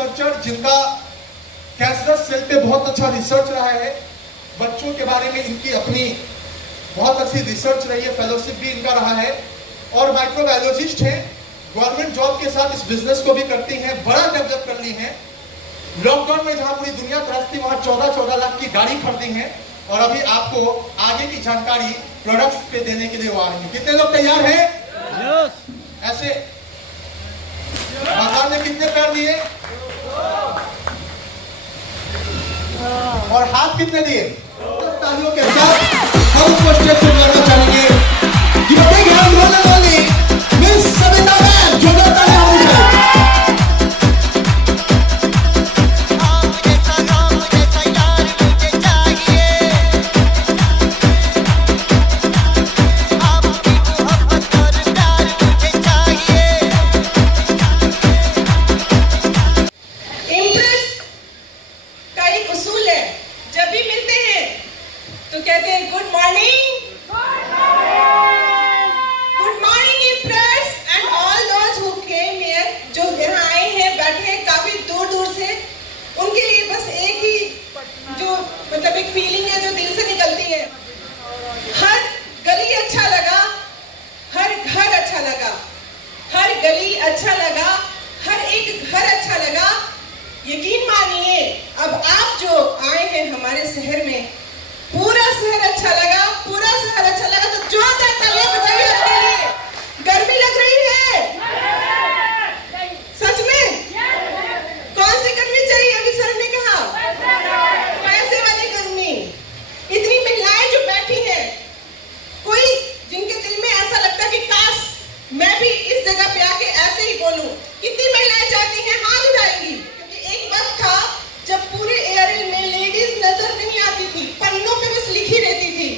Researcher जिनका cancer cell पे बहुत अच्छा रिसर्च रहा है, बच्चों के बारे में इनकी अपनी बहुत अच्छी रिसर्च रही है, फेलोशिप भी इनका रहा है, और माइक्रोबायोलॉजिस्ट हैं, गवर्नमेंट जॉब के साथ इस बिजनेस को भी करती हैं, बड़ा डेवलप कर ली है। लॉकडाउन में जहां पूरी दुनिया तरसती वहां 14 लाख की गाड़ी खरीदी है, और अभी आपको आगे की जानकारी प्रोडक्ट्स पे देने के लिए वो आ रही है। कितने लोग तैयार हैं? ऐसे भगवान ने कितने पैर दिए और हाथ कितने दिए? तालियों के साथ हम उसको स्टेज पे बुलाना चाहेंगे। मिस सविता मैम, जोरदार तालियां होनी चाहिए। फीलिंग है जो दिल से निकलती है। हर गली अच्छा लगा, हर घर अच्छा लगा, हर गली अच्छा लगा, हर एक घर अच्छा लगा। यकीन मानिए, अब आप जो आए हैं हमारे शहर में, पूरा शहर अच्छा लगा, पूरा शहर अच्छा लगा। तो जोरदार तालियां बजाइए अपने लिए। गर्मी लग रही है? सच में? कौन सी गर्मी चाहिए? अभी सर ने कहा पैसे वाली गर्मी। इतनी महिलाएं जो बैठी हैं, कोई जिनके दिल में ऐसा लगता है कि काश मैं भी इस जगह पे आके ऐसे ही बोलूं। कितनी महिलाएं चाहती हैं? हाथ उठाएंगी। क्योंकि एक वक्त था जब पूरे एयरएल में लेडीज नजर नहीं आती थी, पन्नों पे बस लिखी रहती थी,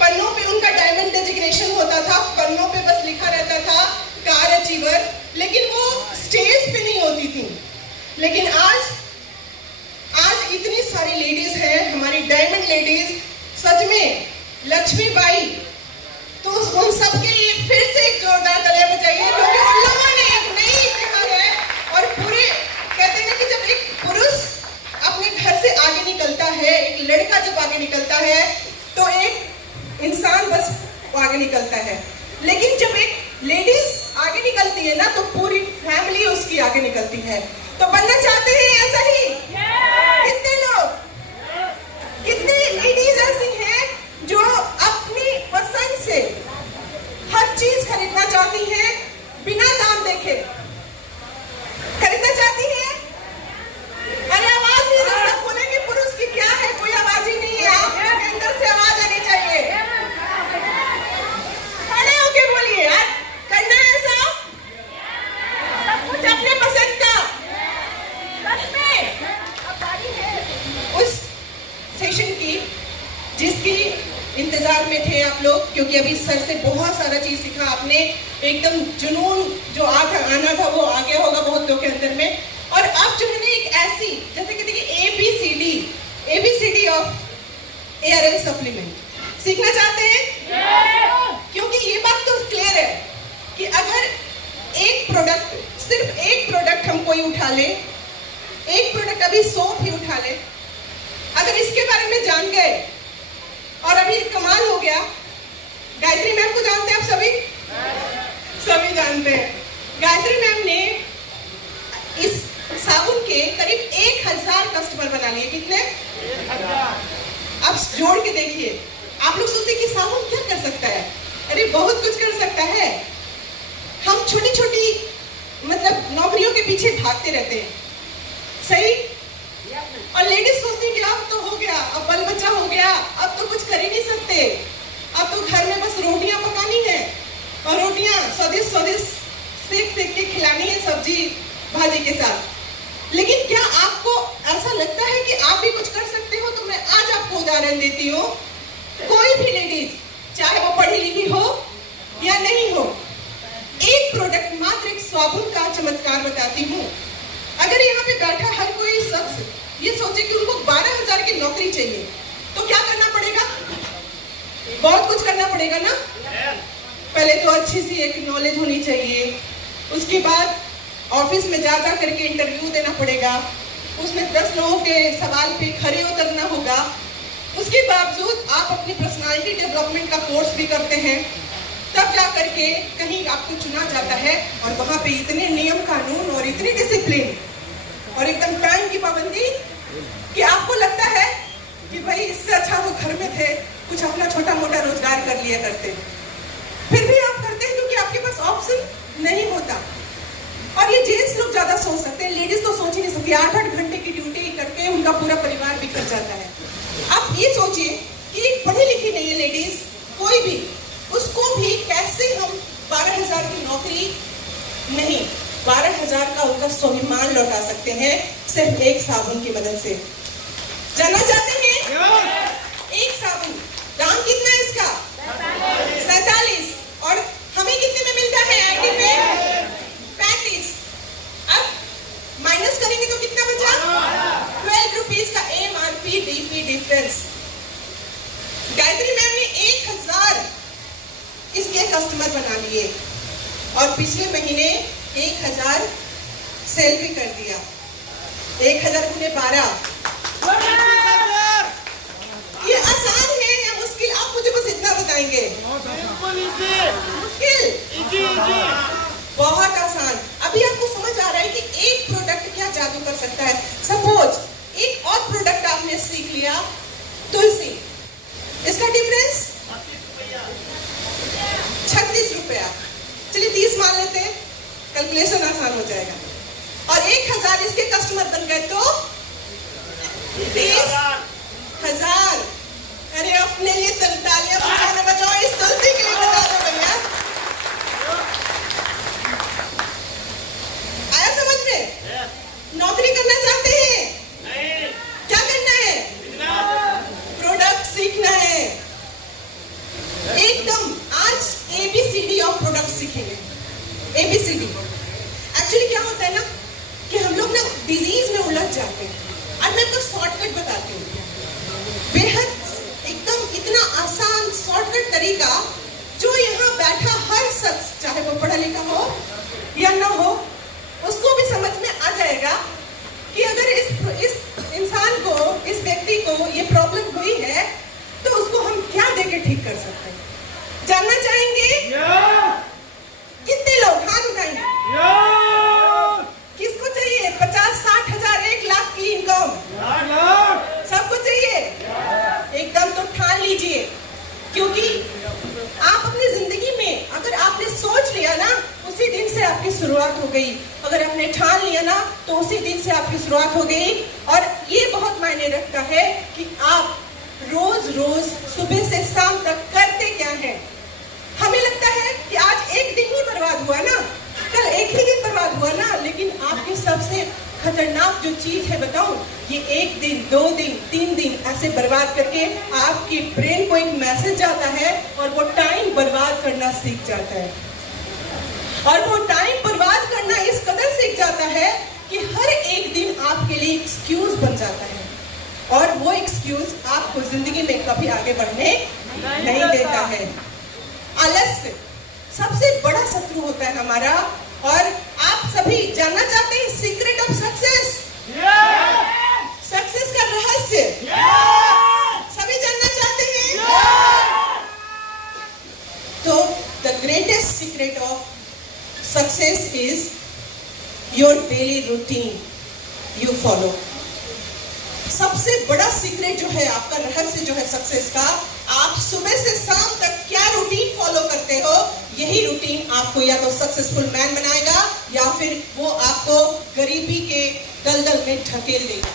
पन्नों पे उनका डायमंड डेजिग्नेशन होता था, पन्नों पे बस लिखा रहता था कार अचीवर, लेकिन वो स्टेज पे नहीं होती थी। लेकिन आज इतनी सारी लेडीज हैं, हमारी डायमंड लेडीज, सच में लक्ष्मीबाई। तो उन सबके लिए फिर से एक जोरदार तालियां बजाइए, क्योंकि उन लोगों ने एक नई इतिहास है। और पूरे कहते हैं कि जब एक पुरुष अपने घर से आगे निकलता है, एक लड़का जब आगे निकलता है, तो एक इंसान बस आगे निकलता है। लेकिन जब एक लेडीज आगे निकलती है ना, तो पूरी फैमिली उसकी आगे निकलती है। तो बनना चाहते हैं ऐसा ही? कितने लोग, कितने लेडीज ऐसी हैं जो अपनी पसंद से हर चीज खरीदना चाहती हैं, बिना दाम देखे खरीदना चाहती हैं? अरे आवाज नहीं, सब बोलेंगे पुरुष की क्या है, कोई आवाज ही नहीं है। आपके अंदर से आवाज आनी चाहिए। खड़े होके बोलिए, यार करना है ऐसा, सब कुछ अपने पसंद का। उस सेशन की जिसकी इंतजार में थे आप लोग, क्योंकि अभी सर से बहुत सारा चीज सीखा आपने। एकदम जुनून जो आना था वो आ गया होगा बहुत लोगों के अंदर में। और अब जो है ना, एक ऐसी जैसे कहते हैं ABCD ऑफ एयरएल सप्लीमेंट सीखना चाहते हैं? क्योंकि ये बात तो क्लियर है कि अगर एक प्रोडक्ट, सिर्फ एक प्रोडक्ट हम कोई उठा ले, एक प्रोडक्ट अभी सोप ही उठा ले, अगर इसके बारे में जान गए, और अभी कमाल हो गया, गायत्री मैम को जानते हैं आप सभी? सभी जानते हैं। गायत्री मैम ने इस साबुन के करीब 1000 कस्टमर बना लिए। कितने? अब जोड़ के देखिए। आप लोग सोचते कि साबुन क्या कर सकता है? अरे बहुत कुछ कर सकता है। हम छोटी छोटी मतलब नौकरियों के पीछे भागते रहते हैं, सही? और लेडीज सोचती हैं कि अब तो हो गया, अब बाल बच्चा हो गया, अब तो कुछ कर ही नहीं सकते, अब तो घर में बस रोटियां पकानी है, और रोटियां स्वादिष्ट सेक के खिलानी है सब्जी भाजी के साथ। लेकिन क्या आपको ऐसा लगता है कि आप भी कुछ कर सकते हो? तो मैं आज आपको उदाहरण देती हूँ। कोई भी लेडीज, चाहे वो पढ़ी लिखी हो या नहीं हो, एक प्रोडक्ट, मात्र एक साबुन का चमत्कार बताती हूँ। अगर यहाँ पे बैठा हर कोई शख्स ये सोचे कि उनको 12,000 की नौकरी चाहिए, तो क्या करना पड़ेगा? बहुत कुछ करना पड़ेगा ना। पहले तो अच्छी सी एक नॉलेज होनी चाहिए, उसके बाद ऑफिस में जा जा करके इंटरव्यू देना पड़ेगा, उसमें 10 लोगों के सवाल पे खरे उतरना होगा। उसके बावजूद आप अपनी पर्सनालिटी डेवलपमेंट का कोर्स भी करते हैं, तब जा करके कहीं आपको चुना जाता है और वहाँ पे इतने नियम कानून और इतनी डिसिप्लिन और एकदम टाइम की पाबंदी कि आपको लगता है कि भाई इससे अच्छा वो घर में थे, कुछ अपना छोटा मोटा रोजगार कर लिया करते। फिर भी आप करते हैं क्योंकि आपके पास ऑप्शन नहीं होता। और ये जेंट्स लोग ज्यादा सोच सकते हैं, लेडीज तो सोच ही नहीं सकती। 8-8 घंटे की ड्यूटी करके उनका पूरा परिवार बिखर जाता है। आप ये सोचिए कि एक पढ़ी लिखी नहीं है लेडीज, कोई भी, उसको भी कैसे हम 12,000 की नौकरी नहीं, 12,000 का उनका स्वाभिमान लौटा सकते हैं सिर्फ एक साबुन की मदद से। जानना चाहते हैं? एक साबुन दाम कितना है इसका? 47। और हमें कितने में मिलता है आईटी पे? 35। अब माइनस करेंगे तो कितना बचा? 12 रुपीज का MRP DP difference. Gayatri ma'am ने 1,000 इसके कस्टमर बना लिए और पिछले महीने 1,000 सेल भी कर दिया। 1,000 गुने 12। ये आसान है या मुश्किल? आप मुझे बस इतना बताएंगे। मुश्किल? बहुत आसान। अभी आपको समझ आ रहा है कि एक प्रोडक्ट क्या जादू कर सकता है। सपोज एक और प्रोडक्ट आपने सीख लिया, तुलसी, इसका डिफरेंस 36 रुपया। चलिए 30 मान लेते हैं, कैलकुलेशन आसान हो जाएगा। और 1,000 इसके कस्टमर बन गए तो 30,000। अरे अपने लिए तालियां बजाओ, इस तुलसी के लिए बजा दो भैया। आया समझ में? नौकरी करना चाहते हैं? नहीं। क्या करना है? प्रोडक्ट सीखना है। एकदम आज ABCD ऑफ प्रोडक्ट सीखेंगे। ABCD एक्चुअली क्या होता है ना कि हम लोग ना डिजीज में उलझ जाते हैं। आज मैं आपको शॉर्टकट बताती हूँ, बेहद एकदम इतना आसान शॉर्टकट तरीका जो यहाँ बैठा हर शख्स, चाहे वो पढ़ा लिखा हो या ना हो, उसको भी समझ में आ जाएगा कि अगर इस इंसान को, इस व्यक्ति को ये प्रॉब्लम हुई है तो उसको हम क्या देके ठीक कर सकते हैं। जानना चाहेंगे? कितने लोग हाथ उठाएंगे? किसको चाहिए 50-60 हजार 1 लाख की इनकम? सबको चाहिए? एकदम तो ठान लीजिए, क्योंकि आप अपनी जिंदगी में अगर आपने सोच लिया ना, उसी दिन से आपकी शुरुआत हो गई। अगर आपने ठान लिया ना तो उसी दिन से आपकी शुरुआत हो गई। और ये बहुत मायने रखता है कि आप रोज रोज सुबह से शाम तक करते क्या है। हमें लगता है कि आज एक दिन ही बर्बाद हुआ ना, कल एक ही दिन बर्बाद हुआ ना, लेकिन आपकी सबसे खतरनाक जो चीज है बताऊं, ये 1 दिन 2 दिन 3 दिन ऐसे बर्बाद करके आपकी ब्रेन को एक मैसेज जाता है और वो टाइम बर्बाद करना सीख जाता है। और वो टाइम बर्बाद करना इस कदर सीख जाता है कि हर एक दिन आपके लिए एक्सक्यूज बन जाता है और वो एक्सक्यूज आपको जिंदगी में कभी आगे बढ़ने नहीं देता है। आलस्य सबसे बड़ा शत्रु होता है हमारा। और आप सभी जानना चाहते हैं सीक्रेट ऑफ सक्सेस? सक्सेस का रहस्य सभी जानना चाहते हैं? तो the greatest secret of success is your daily routine you follow. सबसे बड़ा सीक्रेट जो है, आपका रहस्य जो है सक्सेस का, आप सुबह से शाम तक क्या रूटीन फॉलो करते हो, यही रूटीन आपको या तो सक्सेसफुल मैन बनाएगा या फिर वो आपको गरीबी के दलदल में ढकेल देगा।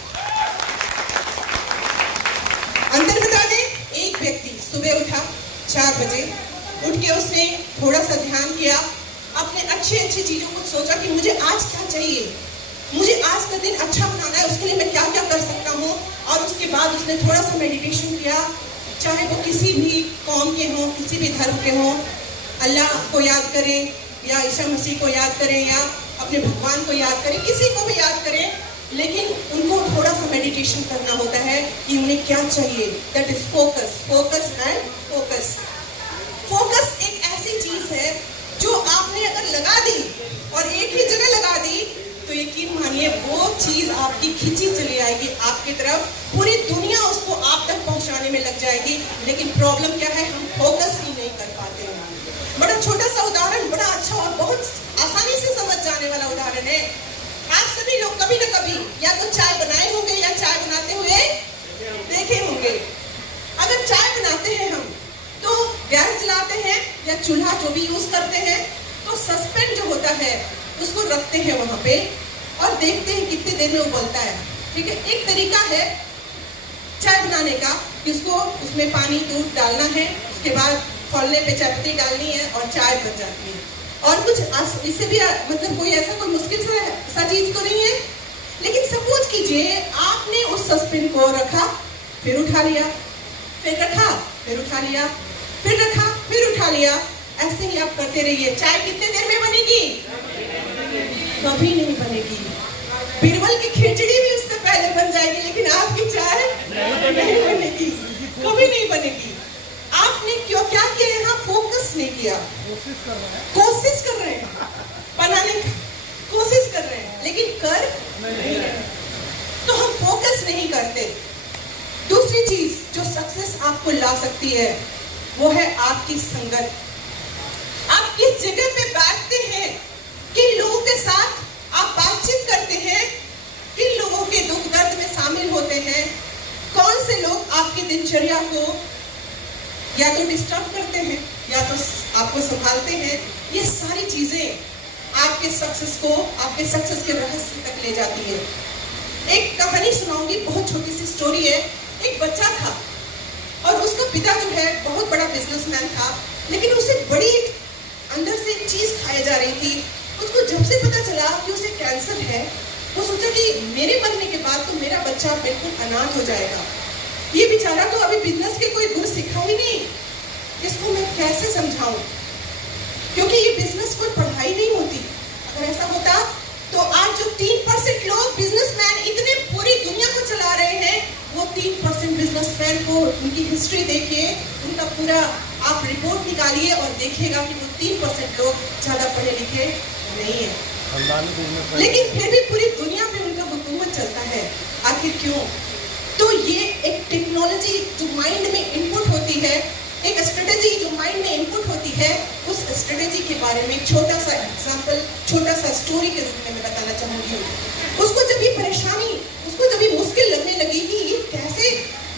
अंतर बता दें, एक व्यक्ति सुबह उठा 4 बजे, उठ के उसने थोड़ा सा ध्यान किया, अपने अच्छी चीजों को सोचा कि मुझे आज क्या चाहिए, मुझे आज का दिन अच्छा बनाना है, उसके लिए मैं क्या क्या कर सकता हूँ। और उसके बाद उसने थोड़ा सा मेडिटेशन किया, चाहे वो किसी भी कौम के हों, किसी भी धर्म के हों, अल्लाह को याद करें या ईसा मसीह को याद करें या अपने भगवान को याद करें, किसी को भी याद करें, लेकिन उनको थोड़ा सा मेडिटेशन करना होता है कि उन्हें क्या चाहिए। That is focus, focus and focus. Focus एक ऐसी चीज है जो आपने अगर लगा दी और एक ही जगह लगा दी बनाने में लग जाएगी, लेकिन प्रॉब्लम क्या है, हम फोकस ही नहीं कर पाते हैं। बड़ा छोटा सा उदाहरण, बड़ा अच्छा और बहुत आसानी से समझ जाने वाला उदाहरण है। आप सभी लोग कभी न कभी या तो चाय बनाए होंगे या चाय बनाते हुए देखे होंगे। अगर चाय बनाते हैं हम तो गैस जलाते हैं या चूल्हा जो भी यूज करते हैं, तो सस्पेंड जो होता है उसको रखते हैं वहां पे और देखते हैं कितनी देर में उबलता है। ठीक है, एक तरीका है चाय बनाने का कि उसको उसमें पानी दूध डालना है, उसके बाद खोलने पे चाय पत्ती डालनी है और चाय बन जाती है। और कुछ इससे भी मतलब कोई ऐसा कोई मुश्किल सा चीज तो नहीं है। लेकिन सपोज कीजिए आपने उस सस्पेंड को रखा, फिर उठा लिया, फिर रखा, फिर उठा लिया, फिर रखा, फिर उठा लिया, ऐसे ही आप करते रहिए। चाय कितने देर में बनेगी? कभी नहीं बनेगी। बीरबल की खिचड़ी भी उससे पहले बन जाएगी, लेकिन आपकी चाय नहीं बनेगी, कभी नहीं बनेगी। आपने क्यों क्या किया? यहाँ फोकस नहीं किया। कोशिश कर रहे हैं बनाने की, कोशिश कर रहे हैं, लेकिन कर नहीं रहे। तो हम फोकस नहीं करते। दूसरी चीज जो सक्सेस आपको ला सकती है वो है आपकी संगत। आप किस जगह पे बैठते हैं, किन लोगों के साथ आप बातचीत करते हैं, किन लोगों के दुख दर्द में शामिल होते हैं, कौन से लोग आपकी दिनचर्या को या तो डिस्टर्ब करते हैं या तो आपको संभालते हैं, ये सारी चीजें आपके सक्सेस को, आपके सक्सेस के रहस्य तक ले जाती है। एक कहानी सुनाऊंगी, बहुत छोटी सी स्टोरी है। एक बच्चा था और उसका पिता जो है बहुत बड़ा बिजनेसमैन था, लेकिन उसे बड़ी अंदर से एक चीज खाई जा रही थी। उसको जब से पता चला कि उसे कैंसर है, वो सोचा कि मेरे मरने के बाद तो मेरा बच्चा बिल्कुल अनाथ हो जाएगा। ये बेचारा तो अभी बिजनेस के कोई गुण सीखा ही नहीं, इसको मैं कैसे समझाऊं? क्योंकि ये बिजनेस कोई पढ़ाई नहीं होती। अगर ऐसा होता तो आज जो 3% लोग बिजनेसमैन इतने पूरी दुनिया को चला रहे हैं, वो 3% बिजनेसमैन को उनकी हिस्ट्री देखिए, उनका पूरा आप रिपोर्ट निकालिए और देखिएगा कि वो 3% लोग ज्यादा पढ़े लिखे नहीं है, लेकिन फिर भी पूरी दुनिया में उनका हुकूमत चलता है। आखिर क्यों? तो ये एक टेक्नोलॉजी जो माइंड में इनपुट होती है, एक स्ट्रेटेजी जो माइंड में इनपुट होती है, उस स्ट्रेटेजी के बारे में छोटा सा एग्जांपल, छोटा सा स्टोरी के रूप में मैं बताना चाहूंगी। उसको जब ये परेशानी, उसको जब ये मुश्किल लगने लगी कि ये कैसे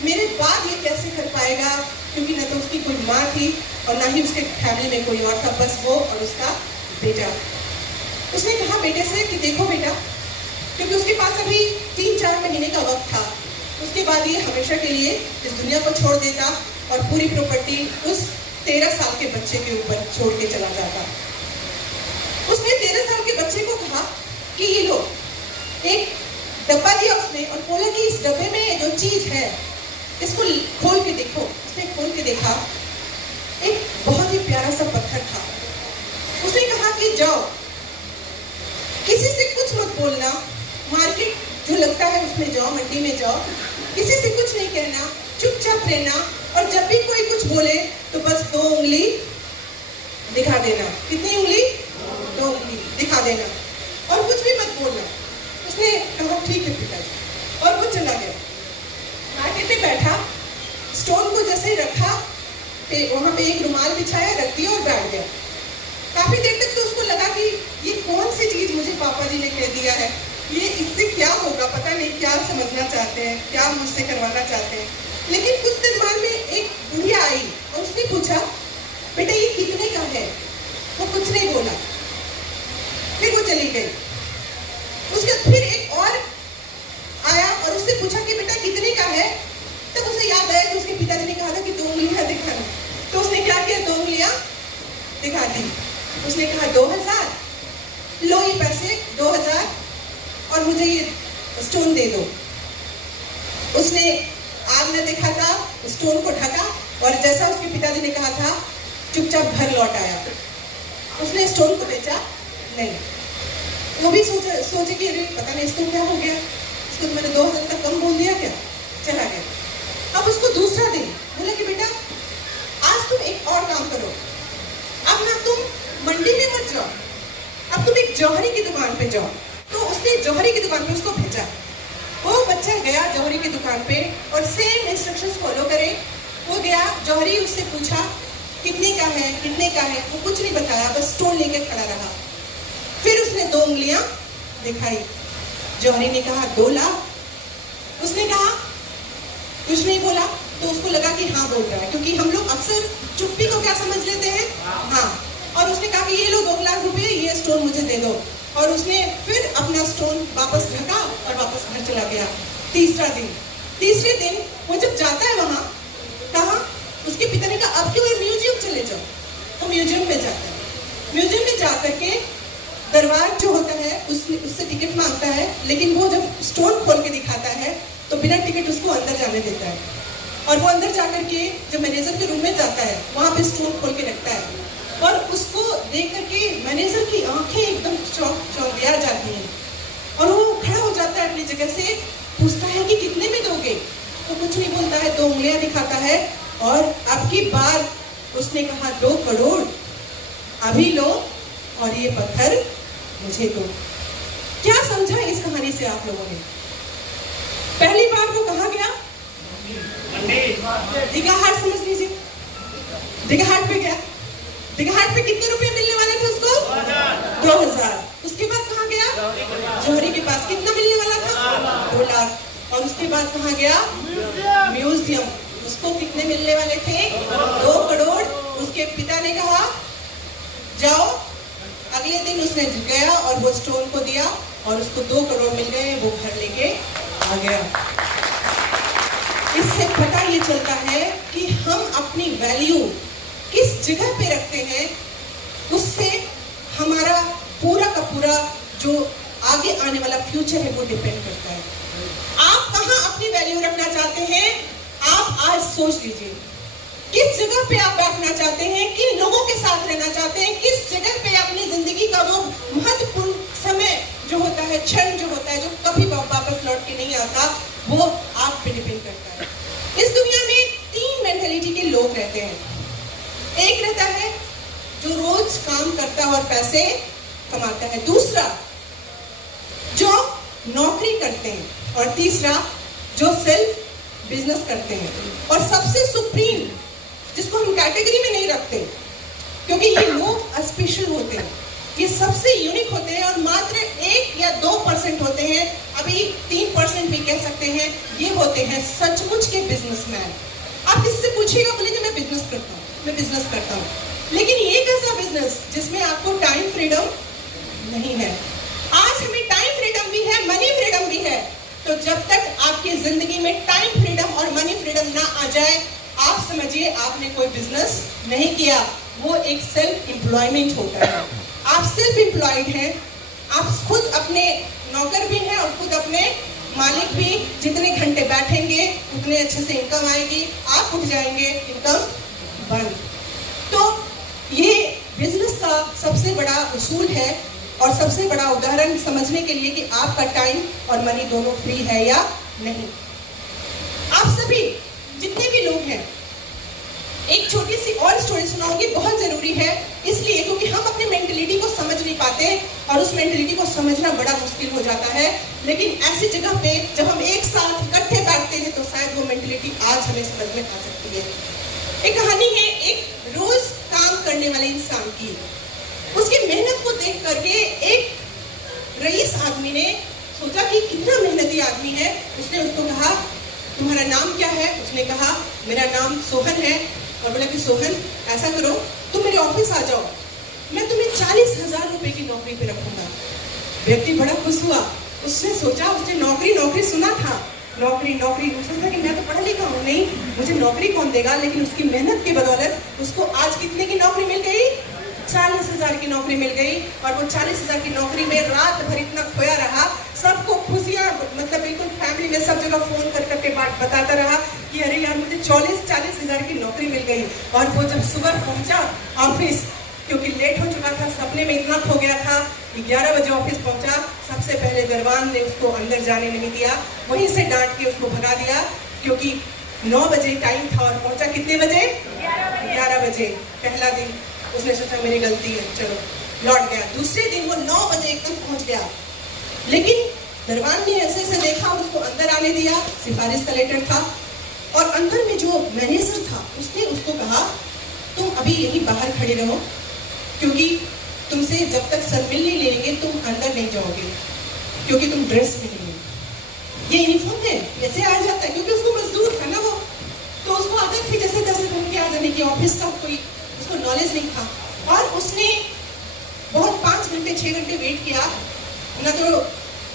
मेरे बाद ये कैसे कर पाएगा, क्योंकि न तो उसकी कोई माँ थी और ना ही उसके फैमिली में कोई और था, बस वो और उसका बेटा। उसने कहा बेटे से कि देखो बेटा, क्योंकि उसके पास अभी 3-4 महीने का वक्त था, उसके बाद ये हमेशा के लिए इस दुनिया को छोड़ देता और पूरी प्रॉपर्टी उस 13 साल के बच्चे के ऊपर छोड़ के चला जाता। उसने 13 साल के बच्चे को कहा कि ये लो, एक डब्बा दिया उसने और बोला कि इस डब्बे में जो चीज है इसको खोल के देखो। उसने खोल के देखा, एक बहुत ही प्यारा सा पत्थर था। उसने कहा कि जाओ, किसी से कुछ मत बोलना, मार्केट जो लगता है उसमें जाओ, मंडी में जाओ, किसी से कुछ नहीं कहना, चुपचाप रहना, और जब भी कोई कुछ बोले तो बस 2 उंगली दिखा देना। कितनी उंगली? 2 उंगली दिखा देना और कुछ भी मत बोलना। उसने कहा ठीक है पिताजी, और वो चला गया। मार्केट में बैठा, स्टोन को जैसे रखा, फिर वहां पे एक रुमाल बिछाया, रख दिया और बैठ गया। काफी देर तक तो उसको लगा कि ये कौन सी चीज मुझे पापा जी ने कह दिया है, ये इससे क्या होगा, पता नहीं क्या समझना चाहते हैं, क्या मुझसे करवाना चाहते हैं। लेकिन कुछ दिन बाद में एक बुढ़िया आई और उसने पूछा बेटा ये कितने का है? वो कुछ नहीं बोला, फिर वो चली गई। उसके फिर एक और आया और उससे पूछा कि बेटा कितने का है? तब उसे याद आया कि उसके पिताजी ने कहा था कि 2 उंगलियां दिखाना। तो उसने क्या किया, 2 उंगलियां दिखा दी। उसने कहा 2000, लो ये पैसे 2000 और मुझे ये स्टोन दे दो। उसने आग न देखा था, स्टोन को ढका और जैसा उसके पिताजी ने कहा था चुपचाप घर लौट आया। उसने स्टोन को बेचा नहीं। वो भी सोचे कि अरे पता नहीं इसको क्या हो गया, इसको तो मैंने 2000 तक कम बोल दिया क्या, चला गया। अब उसको दूसरा दिन बोला कि बेटा आज तुम एक और काम करो, अब ना तुम मंडी में मत जाओ, अब तुम एक जौहरी की दुकान पे जाओ। तो उसने जौहरी की दुकान पे उसको भेजा। वो बच्चा गया जौहरी की दुकान पे और सेम इंस्ट्रक्शंस फॉलो करे। वो गया, जौहरी उससे पूछा कितने का है, कितने का है, वो कुछ नहीं बताया, बस स्टोन लेके खड़ा रहा। फिर उसने 2 उंगलियां दिखाई। जौहरी ने कहा 2 लाख। उसने कहा कुछ नहीं बोला, तो उसको लगा कि हाँ बोल रहा है, क्योंकि हम लोग अक्सर चुप्पी को क्या समझ लेते हैं, हाँ। और उसने कहा कि ये लो 2 लाख रुपए, ये स्टोन मुझे दे दो। और उसने फिर अपना स्टोन वापस ढका और वापस घर चला गया। तीसरे दिन वो जब जाता है वहां, कहा उसके पिता ने कहा अब क्यों म्यूजियम चले जाओ। वो म्यूजियम में जाता है। म्यूजियम में जाकर के दरबार जो होता है उससे टिकट मांगता है, लेकिन वो जब स्टोन खोल के दिखाता है तो बिना टिकट उसको अंदर जाने देता है। और वो अंदर जाकर के जब मैनेजर के रूम में जाता है, वहां पे स्टोन खोल के रखता है, और उसको देख करके मैनेजर की आंखें एकदम चौंधिया जाती हैं। और वो खड़ा हो जाता है अपनी जगह से, पूछता है कि कितने में दोगे। तो कुछ नहीं बोलता है, 2 उंगलियां दिखाता है। और अब की बार उसने कहा 2 करोड़ अभी लो, और ये पत्थर मुझे दो। क्या समझा इस कहानी से आप लोगों ने? पहली बार वो कहा गया दिघाहाट, समझ लीजिए दिघाहाट पे गया। दिघाहाट पे कितने रुपए मिलने वाले थे उसको? 2000। उसके बाद कहाँ गया? जौहरी के पास कितना मिलने वाला था? 2 लाख। और उसके बाद कहाँ गया? म्यूजियम। उसको कितने मिलने वाले थे? 2 करोड़। उसके पिता ने कहा जाओ। अगले दिन उसने गया और वो स्टोन को दिया और उसको 2 करोड़ मिल गए। वो घर लेके आ गया। इससे पता ये चलता है कि हम अपनी वैल्यू किस जगह पे रखते हैं, उससे हमारा पूरा का पूरा जो आगे आने वाला फ्यूचर है वो डिपेंड करता है। आप कहाँ अपनी वैल्यू रखना चाहते हैं? आप आज सोच लीजिए किस जगह पे आप बैठना चाहते हैं, किन लोगों के साथ रहना चाहते हैं, किस जगह पे अपनी जिंदगी का वो महत्वपूर्ण समय जो होता है, क्षण जो होता है, जो कभी वापस लौट के नहीं आता, वो आप पे डिपेंड करता है। इस दुनिया में 3 मेंटालिटी के लोग रहते हैं। एक रहता है जो रोज काम करता है और पैसे कमाता है, दूसरा जो नौकरी करते हैं, और तीसरा जो सेल्फ बिजनेस करते हैं। और सबसे सुप्रीम, जिसको हम कैटेगरी में नहीं रखते क्योंकि ये लोग स्पेशल होते हैं, ये सबसे यूनिक होते हैं, और मात्र 1 या 2% होते हैं, अभी 3% भी कह सकते हैं, ये होते हैं सचमुच के बिजनेसमैन। आप किसी से पूछिएगा, बोलेंगे मैं बिजनेस करता हूँ, मैं बिजनेस करता हूँ। लेकिन ये कैसा बिजनेस जिसमें आपको टाइम फ्रीडम नहीं है? आज हमें टाइम फ्रीडम भी है, मनी फ्रीडम भी है। तो जब तक आपकी जिंदगी में टाइम फ्रीडम और मनी फ्रीडम ना आ जाए, आप समझिए आपने कोई बिजनेस नहीं किया। वो एक सेल्फ एम्प्लॉयमेंट होता है। आप सेल्फ एम्प्लॉयड हैं, आप खुद अपने नौकर भी हैं और खुद अपने मालिक भी। जितने घंटे बैठेंगे उतने अच्छे से इनकम आएगी, आप उठ जाएंगे, इनकम बंद। तो ये बिजनेस का सबसे बड़ा उसूल है और सबसे बड़ा उदाहरण समझने के लिए कि आपका टाइम और मनी दोनों फ्री है या नहीं। आप सभी जितने भी लोग हैं, एक छोटी सी और स्टोरी सुनाऊंगी, बहुत जरूरी है इसलिए क्योंकि हम अपनी मेंटलिटी को समझ नहीं पाते और उस मेंटलिटी को समझना बड़ा मुश्किल हो जाता है। लेकिन ऐसी जगह पे जब हम एक साथ इकट्ठे बैठते हैं तो शायद वो मेंटलिटी आज हमें समझ में आ सकती है। एक कहानी है एक रोज काम करने वाले इंसान की। उसकी मेहनत को देख करके एक रईस आदमी ने सोचा कि कितना मेहनती आदमी है। उसने उसको कहा तुम्हारा नाम क्या है? उसने कहा मेरा नाम सोहन है। और बोला कि सोहन ऐसा करो तुम मेरे ऑफिस आ जाओ, मैं तुम्हें 40,000 रुपए की नौकरी पे रखूंगा। व्यक्ति बड़ा खुश हुआ। उसने सोचा, उसने नौकरी सुना था, नौकरी सोचा कि मैं तो पढ़ा लिखा हूँ, नहीं मुझे नौकरी कौन देगा। लेकिन उसकी मेहनत की बदौलत उसको आज कितने की नौकरी मिल गई? 40,000 की नौकरी मिल गई। और वो 40,000 की नौकरी में रात भर इतना खोया रहा, सबको खुशियां, मतलब बिल्कुल फैमिली में सब जगह फोन कर करके बात बताता रहा कि अरे यार मुझे 40,000 की नौकरी मिल गई। और वो जब सुबह पहुंचा ऑफिस, क्योंकि लेट हो चुका था, सपने में इतना खो गया था, 11 बजे ऑफिस पहुंचा। सबसे पहले दरबान ने उसको अंदर जाने नहीं दिया, वहीं से डांट के उसको भगा दिया, क्योंकि 9 बजे टाइम था और पहुंचा कितने बजे? 11 बजे। पहला दिन उसने सोचा मेरी गलती है, चलो लौट गया। दूसरे दिन वो 9 बजे एकदम पहुंच गया। लेकिन दरबान ने ऐसे ऐसे देखा और उसको अंदर आने दिया, सिफारिश का लेटर था। और अंदर में जो मैनेजर था उसने उसको कहा तुम अभी यहीं बाहर खड़े रहो, क्योंकि तुमसे जब तक सर मिल नहीं लेंगे तुम अंदर नहीं जाओगे, क्योंकि तुम ड्रेस में नहीं हो। ये यूनिफॉर्म है, ऐसे आ जाता है, क्योंकि उसको मजदूर था ना वो, तो उसको आदत थी जैसे तैसे घूम के आ जाने की, ऑफिस का कोई उसको नॉलेज नहीं था। और उसने बहुत 5 घंटे 6 घंटे वेट किया, ना तो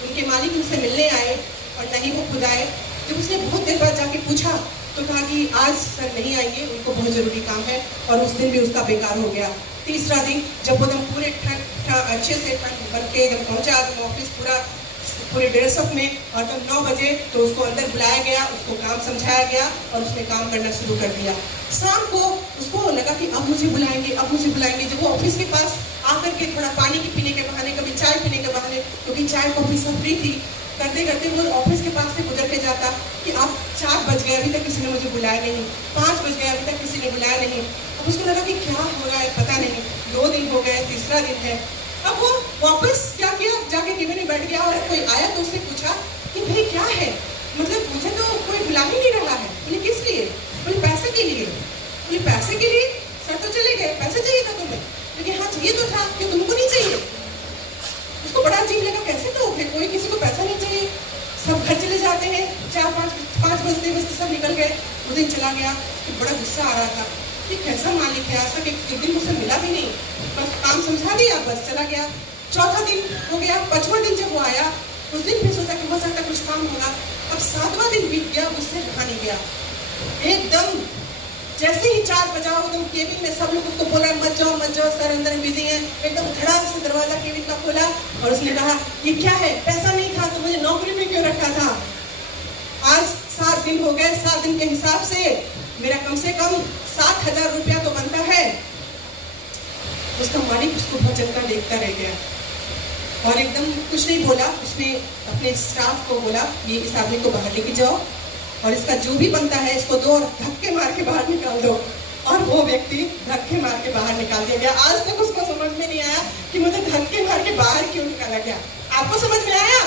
उनके मालिक उनसे मिलने आए और ना ही वो खुद आए। जब उसने बहुत देर बाद जाके पूछा तो कहा कि आज सर नहीं आएंगे, उनको बहुत जरूरी काम है, और उस दिन भी उसका बेकार हो गया। तीसरा दिन जब वो एकदम पूरे अच्छे से बन के जब पहुंचा ऑफिस पूरे ड्रेसअप में, और तब 9 बजे तो उसको अंदर बुलाया गया, उसको काम समझाया गया और उसने काम करना शुरू कर दिया। शाम को उसको लगा कि अब मुझे बुलाएंगे। जब वो ऑफिस के पास आकर के थोड़ा पानी पीने के बहाने, कभी चाय पीने के बहाने, क्योंकि चाय कॉफी सब फ्री थी, करते करते वो ऑफिस के पास से गुजर के जाता कि अब 4 बज गए, अभी तक किसी ने मुझे बुलाया नहीं, 5 बज गए, अभी तक किसी ने बुलाया नहीं। अब उसको लगा कि क्या हो रहा है पता नहीं, 2 दिन हो गए, तीसरा दिन है। अब वो वापस क्या किया, जाके केबिन में बैठ गया और कोई आया तो उससे पूछा कि भाई क्या है, मतलब मुझे तो कोई बुला ही नहीं रहा है। बोले किस लिए? बोले पैसे के लिए। बोले पैसे के लिए? सर तो चले गए, पैसे चाहिए था तुम्हें? लेकिन हाँ चाहिए तो था, कि तुमको नहीं चाहिए? उसको बड़ा अजीब लगा, कैसे तो कोई किसी को पैसा नहीं चाहिए, सब घर चले जाते हैं, 4-5 बजते सब निकल गए। उस दिन चला गया, तो बड़ा गुस्सा आ रहा था कि कैसा मालिक है ऐसा कि एक दिन मुझसे मिला भी नहीं, बस काम समझा दिया, बस चला गया। चौथा दिन हो गया, 5वां दिन जब वो आया उस दिन फिर सोचा कि हो सकता कुछ काम होगा। अब 7वां दिन बीत गया, उससे रहा नहीं गया। एकदम जैसे ही 4 बजा एकदम केबिन में सब लोग उसको बोला मत जाओ सर अंदर बिजी हैं। एकदम धड़ाक से दरवाजा केबिन का खोला और उसने कहा ये क्या है, पैसा नहीं था तो मुझे नौकरी में क्यों रखा था? आज 7 दिन हो गए, 7 दिन के हिसाब से मेरा कम से कम 7,000 रुपया तो बनता है। उसका मालिक उसको बहुत झटका देखता रह गया और एकदम कुछ नहीं बोला। उसने अपने स्टाफ को बोला ये इस आदमी को बाहर लेके जाओ और इसका जो भी बनता है इसको दो और धक्के मार के बाहर निकाल दो। और वो व्यक्ति धक्के मार के बाहर निकाल दिया गया। आज तक उसको समझ में नहीं आया कि मुझे धक्के मार के बाहर क्यों निकाला गया। आपको समझ में आया?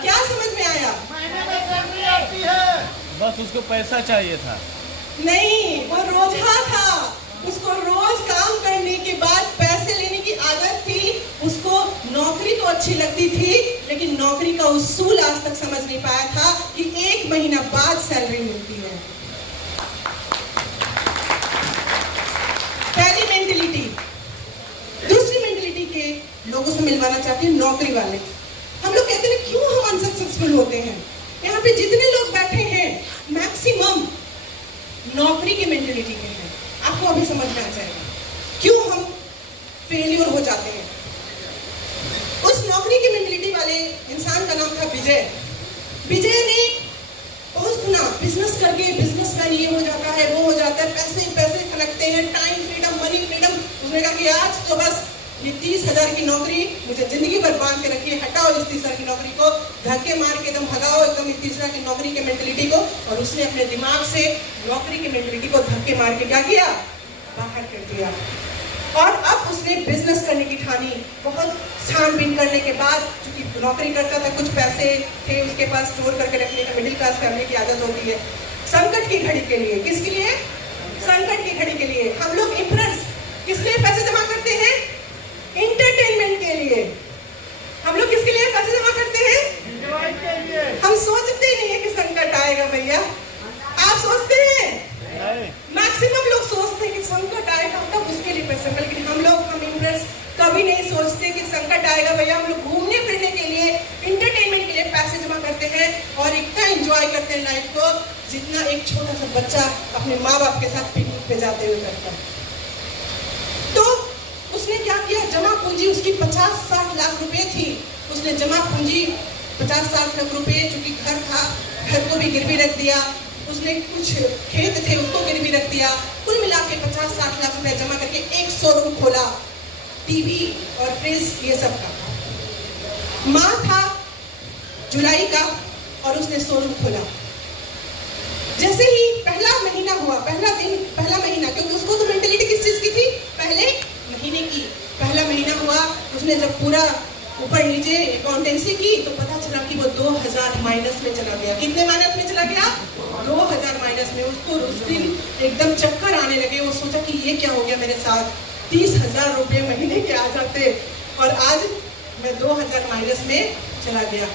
क्या समझ में आया? बस उसको पैसा चाहिए था। नहीं, वो रोजा था, उसको रोज काम करने के बाद पैसे लेने की आदत थी। उसको नौकरी तो अच्छी लगती थी लेकिन नौकरी का उसूल आज तक समझ नहीं पाया था कि 1 महीना बाद सैलरी मिलती है। पहली मेंटलिटी। दूसरी मेंटलिटी के लोगों से मिलवाना चाहते हैं नौकरी वाले। हम लोग कहते हैं क्यों हम अनसक्सेसफुल होते हैं। यहाँ पे जितने लोग बैठे हैं मैक्सिमम नौकरी की मेंटलिटी के हैं। आपको अभी समझ में आ जाएगा क्यों हम फेलियर हो जाते हैं। उस नौकरी की मेंटलिटी वाले इंसान का नाम था विजय। विजय ने बहुत सुना बिजनेस करके बिजनेसमैन ये हो जाता है वो हो जाता है, पैसे पैसे खनकते हैं, टाइम फ्रीडम मनी फ्रीडम। उसने कहा कि आज तो बस ये 30,000 की नौकरी मुझे जिंदगी भर बांध के रखी है, हटाओ इस 30,000 की नौकरी को, धक्के मार के एकदम भगाओ एकदम इस 30,000 की नौकरी के मेंटलिटी को। और उसने अपने दिमाग से नौकरी की मेंटलिटी को धक्के मार के क्या किया, बाहर कर दिया। और अब उसने बिजनेस करने की ठानी। बहुत छानबीन करने के बाद, चूंकि नौकरी करता था, कुछ पैसे थे उसके पास स्टोर करके रखने का, मिडिल क्लास फैमिली की आदत होती है। संकट की घड़ी के लिए, किसके लिए? संकट की घड़ी के लिए। हम लोग इंप्रेस किस लिए पैसे जमा करते हैं? एंटरटेनमेंट के लिए। हम लोग किसके लिए पैसे जमा करते हैं? एंजॉय के लिए। हम सोचते नहीं है कि संकट आएगा भैया। आप सोचते हैं? मैक्सिमम लोग सोचते हैं कि संकट आएगा तब उसके लिए पैसे, लेकिन हम इंप्रेस कभी नहीं सोचते कि संकट आएगा भैया। हम लोग घूमने फिरने के लिए, एंटरटेनमेंट के लिए पैसे जमा करते हैं और इतना एंजॉय करते हैं लाइफ को जितना एक छोटा सा बच्चा अपने माँ बाप के साथ पिकनिक पे जाते हुए करता है। तो उसने क्या किया, जमा पूंजी उसकी 50-60 लाख रुपए थी। उसने जमा पूंजी 50-60 लाख रुपए, चूंकि घर था, घर को भी गिरवी रख दिया। उसने कुछ खेत थे उसको गिरवी रख दिया। कुल मिला के 50-60 लाख रुपए जमा करके एक शोरूम खोला, टीवी और फ्रिज ये सब का। माह था जुलाई का और उसने शोरूम खोला। जैसे ही पहला महीना हुआ, पहला महीना, क्योंकि उसको तो मेंटलिटी किस चीज की थी, पहले महीने की। पहला महीना हुआ, उसने जब पूरा ऊपर पढ़ लीजिए अकाउंटेंसी की, तो पता चला कि वो 2000 माइनस में चला गया। कितने माइनस में चला गया? 2000 माइनस में। उसको उस दिन एकदम चक्कर आने लगे। वो सोचा कि ये क्या हो गया मेरे साथ, 30,000 रुपये महीने के आ जाते और आज मैं 2000 माइनस में चला गया।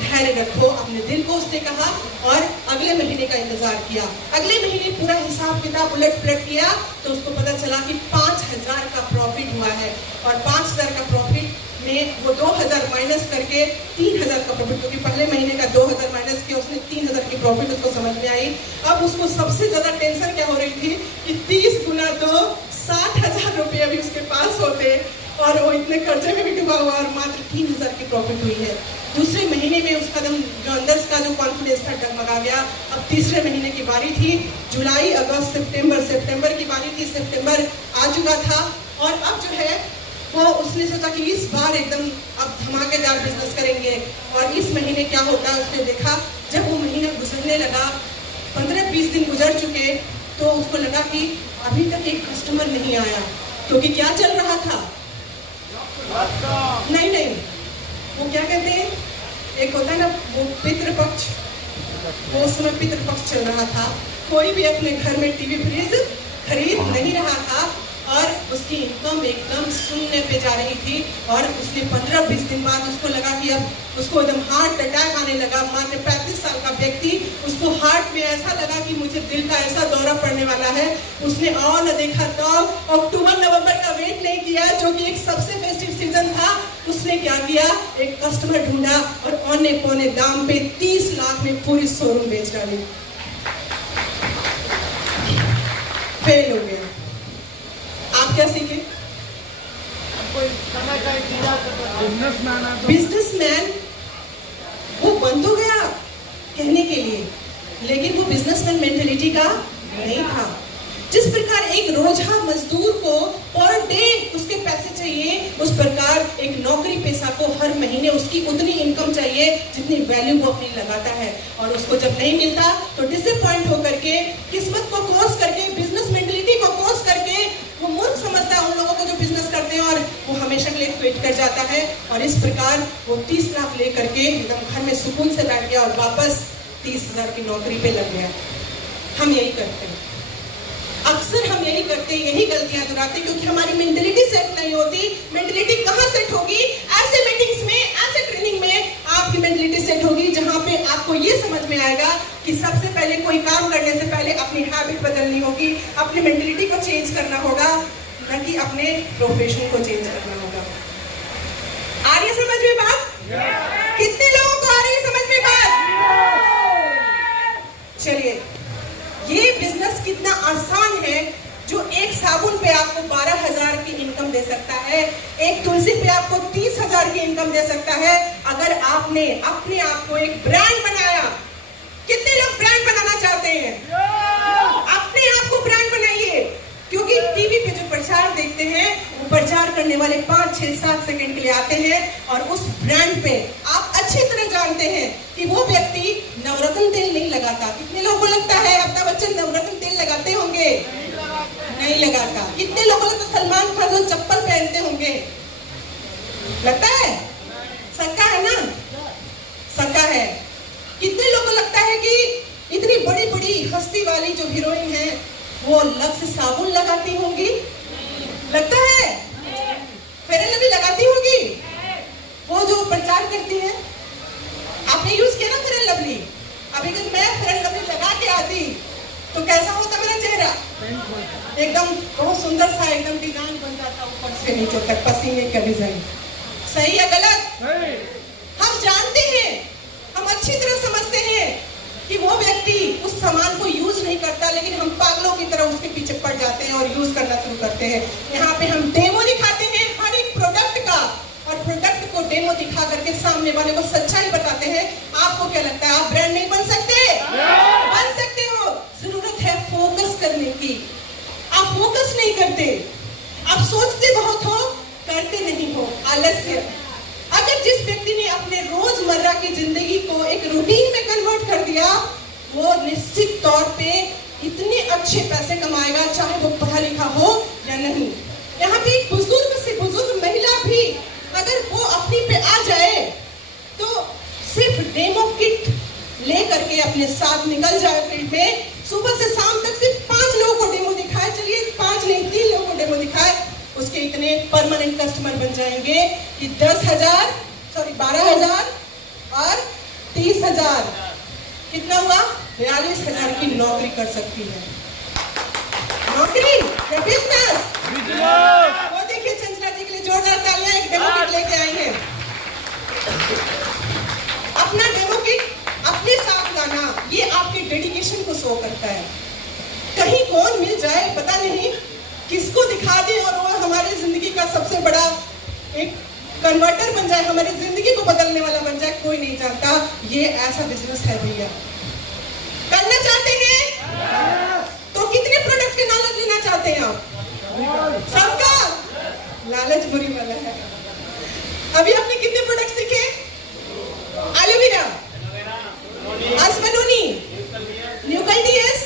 धैर्य रखो अपने दिल को, उसने कहा, और अगले महीने का इंतजार किया। अगले महीने पूरा हिसाब किताब उलट पलट किया तो उसको पता चला कि 5000 का प्रॉफिट हुआ है। और 5000 का प्रॉफिट में वो 2000 माइनस करके 3000 का प्रॉफिट, क्योंकि पहले महीने का 2000 माइनस किया उसने, 3000 की प्रॉफिट उसको समझ में आई। अब उसको सबसे ज्यादा टेंशन क्या हो रही थी कि 30 गुना तो 60,000 रुपये अभी उसके पास होते और वो इतने कर्जे में भी डूबा हुआ और मात्र 3000 की प्रॉफिट हुई है। दूसरे महीने में उसका जो अंदर का जो कॉन्फिडेंस था डगमगा गया। अब तीसरे महीने की बारी थी, जुलाई अगस्त सितंबर की बारी थी। सितंबर आ चुका था और अब जो है वो उसने सोचा कि इस बार एकदम अब धमाकेदार बिजनेस करेंगे। और इस महीने क्या होता है उसने देखा, जब वो महीना गुजरने लगा, 15-20 दिन गुजर चुके, तो उसको लगा कि अभी तक एक कस्टमर नहीं आया, क्योंकि क्या चल रहा था, नहीं वो क्या कहते हैं, एक होता है ना वो पितृपक्ष, वो उस समय पितृपक्ष चल रहा था। कोई भी अपने घर में टीवी फ्रिज खरीद नहीं रहा था और उसकी इनकम एकदम शून्य पे जा रही थी। और उसने 15-20 दिन बाद उसको लगा कि अब उसको एकदम हार्ट अटैक आने लगा। मात्र 35 साल का व्यक्ति, उसको हार्ट में ऐसा लगा कि मुझे दिल का ऐसा दौरा पड़ने वाला है। उसने और न देखा तो अक्टूबर नवंबर का वेट नहीं किया, जो कि एक सबसे फेस्टिव सीजन था। उसने क्या किया, एक कस्टमर ढूंढा और औने पौने दाम पे 30 लाख में पूरी शोरूम बेच डाली। फेल हो गया। आप क्या सीखे? बिजनेसमैन वो बन तो गया कहने के लिए, लेकिन वो बिजनेसमैन मेंटेलिटी का नहीं था। जिस प्रकार एक रोजा मजदूर को पर डे उसके पैसे चाहिए, उस प्रकार एक नौकरी पेशा को हर महीने उसकी उतनी इनकम चाहिए जितनी वैल्यू वो अपनी लगाता है। और उसको जब नहीं मिलता तो डिसअपॉइंट होकर के, किस्मत को क्रॉस करके, बिजनेस मेंटेलिटी को क्रॉस करके वो मूर्ख समझता है उन लोगों को जो बिजनेस करते हैं, और वो हमेशा के लिए क्विट कर जाता है। और इस प्रकार वो 30 लाख लेकर के एकदम घर में सुकून से बैठ गया और वापस 30,000 की नौकरी पे लग गया। हम यही करते हैं, अक्सर हम यही करते हैं, यही गलतियां दोहराते हैं, क्योंकि हमारी मेंटेलिटी सेट नहीं होती। मेंटेलिटी कहाँ सेट होगी? ऐसे मीटिंग्स में, ऐसे ट्रेनिंग में आपकी मेंटेलिटी सेट होगी जहां पे आपको ये समझ में आएगा कि सबसे पहले कोई काम करने से पहले अपनी हैबिट बदलनी होगी, अपनी मेंटेलिटी को चेंज करना होगा, न कि अपने प्रोफेशन को चेंज करना होगा। आ रही है समझ में बात? कितने लोगों को आ रही है समझ में बात? चलिए, ये बिजनेस कितना आसान है, जो एक साबुन पे आपको 12,000 की इनकम दे सकता है, एक तुलसी पे आपको 30,000 की इनकम दे सकता है, अगर आपने अपने आप को एक ब्रांड बनाया। कितने लोग ब्रांड बनाना चाहते हैं? अपने आप को ब्रांड बनाइए, क्योंकि टीवी पे जो प्रचार देखते हैं, वो प्रचार करने वाले 5, 6, 7 सेकंड के लिए आते हैं, और उस ब्रांड पे आप अच्छी तरह जानते हैं कि वो व्यक्ति नवरत्न तेल नहीं लगाता। कितने लोगों को लगता है अमिताभ बच्चन नवरत्न तेल लगाते होंगे? नहीं लगाता। कितने लोगों को लगता सलमान खान जो चप्पल पहनते होंगे? लगता है? शंका है ना? शंका है। कितने लोगों को लगता है कि इतनी बड़ी बड़ी हस्ती वाली जो हीरोइन है वो लक्स साबुन लगाती होंगी? लगता है? फेयर एंड लवली लगाती होगी? वो जो प्रचार करती है, आपने यूज किया ना फेयर एंड लवली? अभी अगर मैं फेयर एंड लवली लगा के आती तो कैसा होता मेरा चेहरा? एकदम बहुत सुंदर सा, एकदम डिजाइन बन जाता ऊपर से नीचे तक, पसीने का डिजाइन। सही या गलत? हम जानते हैं, हम अच्छी तरह समझते हैं कि वो व्यक्ति उस सामान को यूज नहीं करता, लेकिन हम पागलों की तरह उसके पीछे पड़ जाते हैं और यूज करना शुरू करते हैं। यहाँ पे हम डेमो दिखाते हैं हर एक प्रोडक्ट का, और प्रोडक्ट को डेमो दिखा करके सामने वाले को सच्चाई बताते हैं। आपको क्या लगता है आप ब्रांड नहीं बन सकते? बन सकते हो। जरूरत है फोकस करने की। आप फोकस नहीं करते, आप सोचते बहुत हो, करते नहीं हो, आलस्य। अगर जिस व्यक्ति ने अपने रोजमर्रा की जिंदगी को एक रूटीन में कन्वर्ट कर दिया, वो निश्चित तौर पे इतने अच्छे पैसे कमाएगा, चाहे वो पढ़ा लिखा हो या नहीं। यहाँ पे एक बुजुर्ग से बुजुर्ग महिला भी अगर वो अपनी पे आ निकल जाए फील्ड में, सुबह से शाम तक सिर्फ 5 लोगों को डेमो दिखाए, चलिए 5 नहीं 3 लोगों को डेमो दिखाए, उसके इतने परमानेंट कस्टमर बन जाएंगे कि 12,000 और 30,000, कितना हुआ? 42,000 की नौकरी कर सकती है। नौकरी या बिजनेस? वो देखिए चंचला जी के लिए जोरदार तालियां, एक डेमो किट लेके आई हैं। अपना डेमो किट अपने साथ लाना, ये आपके डेडिकेशन को शो करता है। कहीं कौन मिल जाए पता नहीं, किसको दिखा दे और वो हमारी जिंदगी का सबसे बड़ा एक कन्वर्टर बन जाए, हमारी जिंदगी को बदलने वाला बन जाए, कोई नहीं जानता। ये ऐसा बिजनेस है भैया। करना चाहते हैं तो कितने प्रोडक्ट के लालच लेना चाहते हैं आप? सबका लालच बुरी वाला है। अभी आपने कितने प्रोडक्ट सीखे? एलोवेरा, आसमनोनी, न्यूकल्डियस,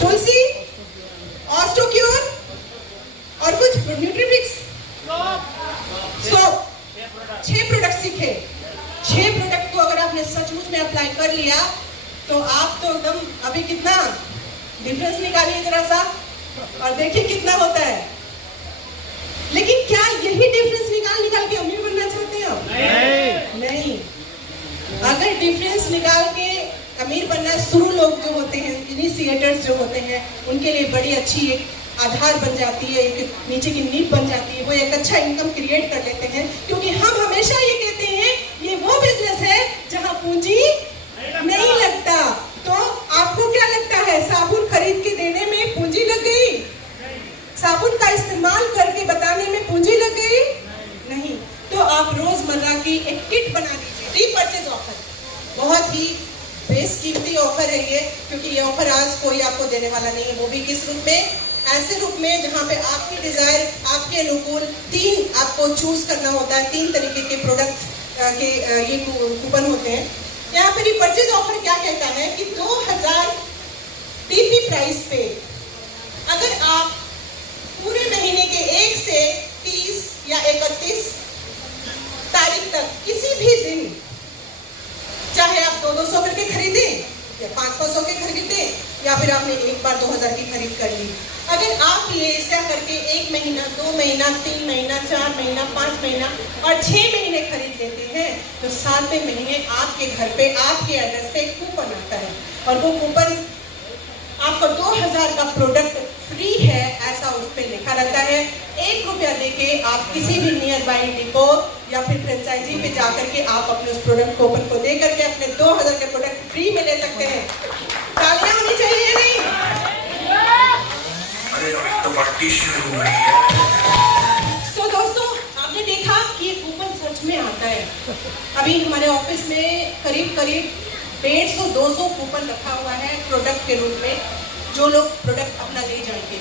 तुलसी, ऑस्टोक्योर और कुछ न्यूट्रीफिक्स, सोप। 6 प्रोडक्ट सीखे। 6 प्रोडक्ट को अगर आपने सचमुच में अप्लाई कर लिया तो आप तो एकदम अभी कितना डिफरेंस निकालिए जरा सा और देखिए कितना होता है। लेकिन क्या यही डिफरेंस निकाल के अमीर बनना चाहते हैं आप? नहीं। अगर डिफरेंस निकाल के अमीर बनना, शुरू लोग जो होते हैं, इनिशिएटर्स जो होते हैं, उनके लिए बड़ी अच्छी एक आधार बन जाती है, एक नीचे की नींव बन जाती है। वो एक अच्छा इनकम क्रिएट कर लेते हैं, क्योंकि हम हमेशा ये कहते हैं ये वो बिजनेस है जहां पूंजी नहीं लगता। तो आपको क्या लगता है, साबुन खरीद के देने में पूंजी लग गई? साबुन का इस्तेमाल करके बताने में पूंजी लग गई? नहीं। तो आप रोजमर्रा की एक किट बना लीजिए। रीपर्चेज ऑफर बहुत ही बेशकीमती ऑफर है ये, क्योंकि ये ऑफर आज कोई आपको देने वाला नहीं है। वो भी किस रूप में? ऐसे रूप में जहां पे आपकी डिजायर, आपके अनुकूल 3 आपको चूज करना होता है। 3 तरीके के प्रोडक्ट के ये कूपन होते हैं। यहाँ पे रिपर्चेज ऑफर क्या कहता है कि 2000 टीपी प्राइस पे अगर आप पूरे महीने के 1 से 30 या 31 तारीख तक किसी भी दिन, चाहे आप 200 करके खरीदें या 500 के खरीदे या फिर आपने एक बार 2000 की खरीद कर ली, अगर आप ये ऐसा करके 1 महीना, 2 महीना, 3 महीना, 4 महीना, 5 महीना और 6 महीने खरीद लेते हैं तो 7वें महीने आपके घर पे, आपके एड्रेस पे एक कूपन आता है और वो कूपन आपको 2000 का प्रोडक्ट फ्री है ऐसा उस पर लिखा रहता है। 1 रुपया देके आप किसी भी नियर बाई डिपो या फिर फ्रेंचाइजी पे जाकर के आप अपने उस प्रोडक्ट कूपन को दे करके अपने 2000 के प्रोडक्ट फ्री में ले सकते हैं। तालियां होनी चाहिए या नहीं? तो दोस्तों आपने देखा कि ये कूपन सच में आता है। अभी हमारे ऑफिस में करीब 150-200 कूपन रखा हुआ है प्रोडक्ट के रूप में, जो लोग प्रोडक्ट अपना ले जाएंगे।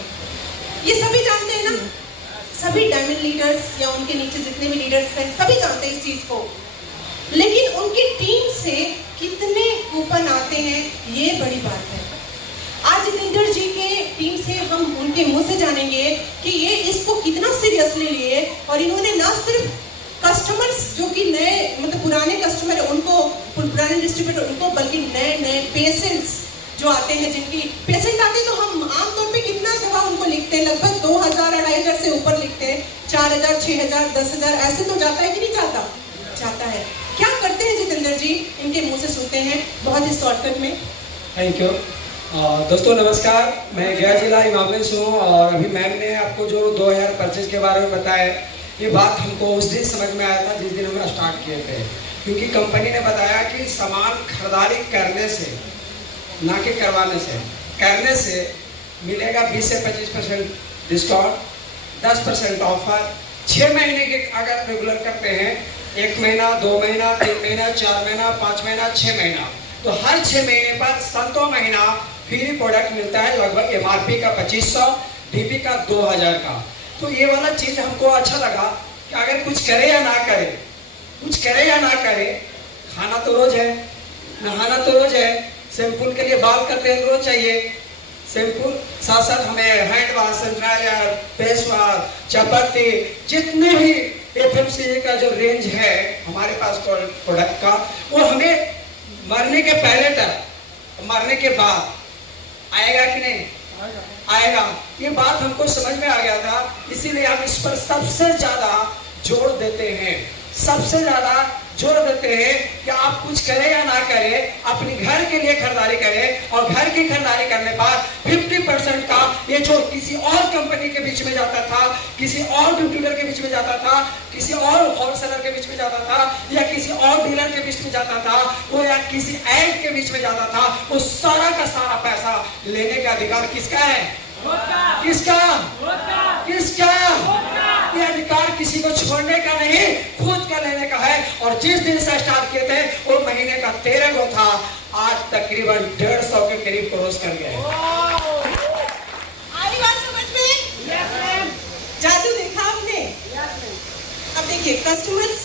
ये सभी जानते हैं ना, सभी डायमंड लीडर्स या उनके नीचे जितने भी लीडर्स हैं सभी जानते हैं इस चीज को, लेकिन उनकी टीम से कितने कूपन आते हैं ये बड़ी बात है। आज जितेंद्र जी के टीम से हम उनके मुंह से जानेंगे कि ये इसको कितना सीरियसली लिए और इन्होंने ना सिर्फ कस्टमर्स जो कि नए मतलब पुराने कस्टमर है उनको, पुराने डिस्ट्रीब्यूटर उनको, बल्कि नए पेशेंट्स जो आते हैं, जिनकी पेशेंट आते हैं तो हम आमतौर पे कितना दवा उनको लिखते हैं, लगभग 2000-2500 से ऊपर लिखते हैं, 4000, 6000, 10,000 ऐसे तो जाता है कि नहीं जाता? जाता है। क्या करते हैं जितेंद्र जी, इनके मुंह से सुनते हैं बहुत ही शॉर्टकट में। Thank you. दोस्तों नमस्कार, मैं गया जिला इमामगंज से हूँ और अभी मैम ने आपको जो 2000 परचेज के बारे में बताया, ये बात हमको उस दिन समझ में आया था जिस दिन हमने स्टार्ट किए थे, क्योंकि कंपनी ने बताया कि सामान खरीदारी करने से, ना कि करवाने से, करने से मिलेगा 20 से 25% डिस्काउंट, 10% ऑफर। 6 महीने के अगर रेगुलर करते हैं, 1 महीना, 2 महीना, 3 महीना, 4 महीना, 5 महीना, 6 महीना, तो हर 6 महीने पर 7वां महीना फ्री प्रोडक्ट मिलता है, लगभग MRP का 2500, DP का 2000 का। तो ये वाला चीज़ हमको अच्छा लगा कि अगर कुछ करे या ना करे, कुछ करे या ना करे, खाना तो रोज है, नहाना तो रोज है, शैम्पूल के लिए बाल का तेल रोज चाहिए, शैम्पूल साथ साथ हमें हैंड वाश, सनड्रायर, फेस वाश, चपाती, जितने भी FMCG का जो रेंज है हमारे पास प्रोडक्ट का, वो हमें मरने के पहले तक, मरने के बाद आएगा कि नहीं आएगा, ये बात हमको समझ में आ गया था। इसीलिए हम इस पर सबसे ज्यादा जोर देते हैं, सबसे ज्यादा जोर देते हैं कि आप कुछ करें या ना करें, अपने घर के लिए खरीदारी करें, और घर की खरीदारी करने पर 50% का ये जो किसी और कंपनी के बीच में जाता था, किसी और डिस्ट्रीब्यूटर के बीच में जाता था, किसी और होलसेलर के बीच में जाता था, या किसी और डीलर के बीच में जाता था, वो या किसी ऐड के बीच में जाता था, वो सारा का सारा पैसा लेने का अधिकार किसका है? किसका? किसका? ये अधिकार किसी को छोड़ने का नहीं, खुद का लेने का है। और जिस दिन से स्टार्ट किए थे वो महीने का 13 को था, आज तकरीबन 150 के करीब क्रॉस कर गए। आई बात समझ में? जादू देखा आपने? अब देखिए, कस्टमर्स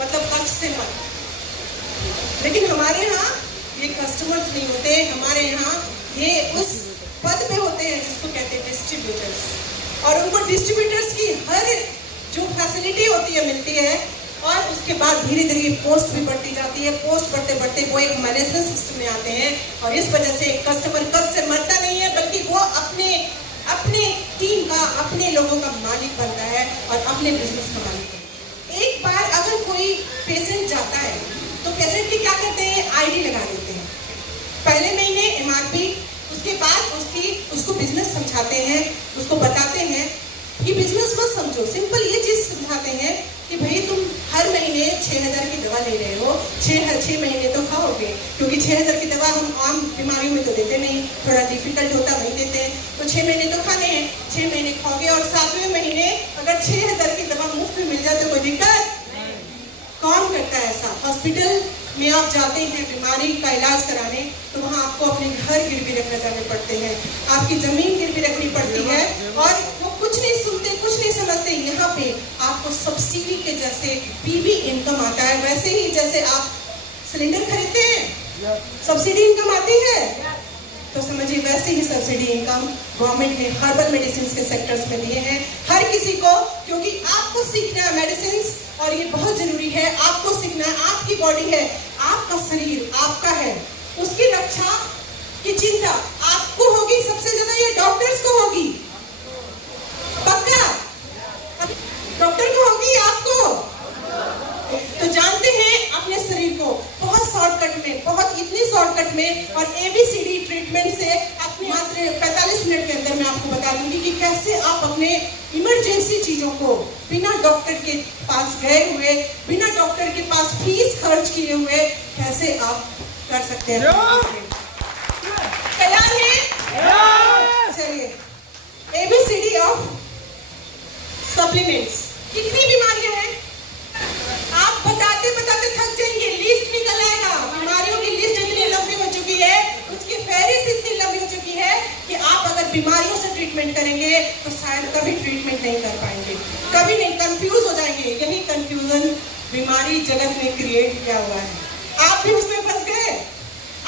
मतलब फर्स्ट से मत, लेकिन हमारे यहाँ ये कस्टमर्स नहीं होते, हमारे यहाँ ये उस पद पे होते हैं जिसको कहते हैं डिस्ट्रीब्यूटर्स, और उनको डिस्ट्रीब्यूटर्स की हर जो फैसिलिटी होती है मिलती है, और उसके बाद धीरे धीरे पोस्ट भी बढ़ती जाती है। पोस्ट बढ़ते बढ़ते वो एक मैनेजमेंट सिस्टम में आते हैं, और इस वजह से कस्टमर कष्ट से मरता नहीं है, बल्कि वो अपने टीम का, अपने लोगों का मालिक बनता है और अपने बिजनेस का मालिक बनता है। एक बार अगर कोई पेशेंट जाता है तो पेशेंट की क्या करते हैं? आईडी लगा देते हैं, पहले महीने एमआरपी, उसके बाद उसको बिजनेस समझाते हैं, उसको बताते हैं कि बिजनेस मत समझो, सिंपल ये चीज समझाते हैं कि भाई तुम हर महीने 6000 की दवा ले रहे हो, 6 महीने तो खाओगे, क्योंकि 6000 की दवा हम आम बीमारियों में तो देते नहीं, थोड़ा डिफिकल्ट होता वही देते हैं, तो 6 महीने तो खाने हैं, 6 महीने खाओगे, और 7वें महीने अगर 6000 की दवा मुफ्त में मिल जाए तो कोई दिक्कत? कौन करता है ऐसा? हॉस्पिटल में आप जाते हैं बीमारी का इलाज कराने, तो वहाँ आपको अपने घर गिरवी रखने जाने पड़ते हैं, आपकी जमीन गिरवी रखनी पड़ती है, और वो कुछ नहीं सुनते, कुछ नहीं समझते। यहाँ पे आपको सब्सिडी के जैसे पीवी इनकम आता है, वैसे ही जैसे आप सिलेंडर खरीदते हैं सब्सिडी इनकम आती है, तो समझिए वैसे ही सब्सिडी इनकम गवर्नमेंट ने हर्बल मेडिसिन के सेक्टर्स में दिए हैं हर किसी को, क्योंकि आपको सीखना है मेडिसिन, और ये बहुत जरूरी है, आपको सीखना है। आपकी बॉडी है, आपका शरीर आपका है, उसकी रक्षा की चिंता आपको होगी सबसे ज्यादा, ये डॉक्टर्स को होगी, पक्का डॉक्टर को होगी, आपको। तो जानते हैं अपने शरीर को बहुत शॉर्टकट में, बहुत इतनी शॉर्टकट में और ABCD ट्रीटमेंट से अपने मात्र 45 मिनट के अंदर मैं आपको बता दूंगी कि कैसे आप अपने इमरजेंसी चीजों को बिना डॉक्टर के पास गए हुए, बिना डॉक्टर के पास फीस खर्च किए हुए कैसे आप कर सकते हैं। तैयार हैं? चलिए, ABCD ऑफ सप्लीमेंट्स। कितनी बीमारियां हैं आप बताते बताते थक जाएंगे, लिस्ट निकल आएगा, बीमारियों की लिस्ट इतनी लंबी हो चुकी है, उसकी फहरिस्त इतनी लंबी हो चुकी है कि आप अगर बीमारियों से ट्रीटमेंट करेंगे तो शायद कभी ट्रीटमेंट नहीं कर पाएंगे, कभी नहीं, कंफ्यूज हो जाएंगे। यही कंफ्यूजन बीमारी जगत में क्रिएट किया हुआ है, आप भी उसमें फंस गए।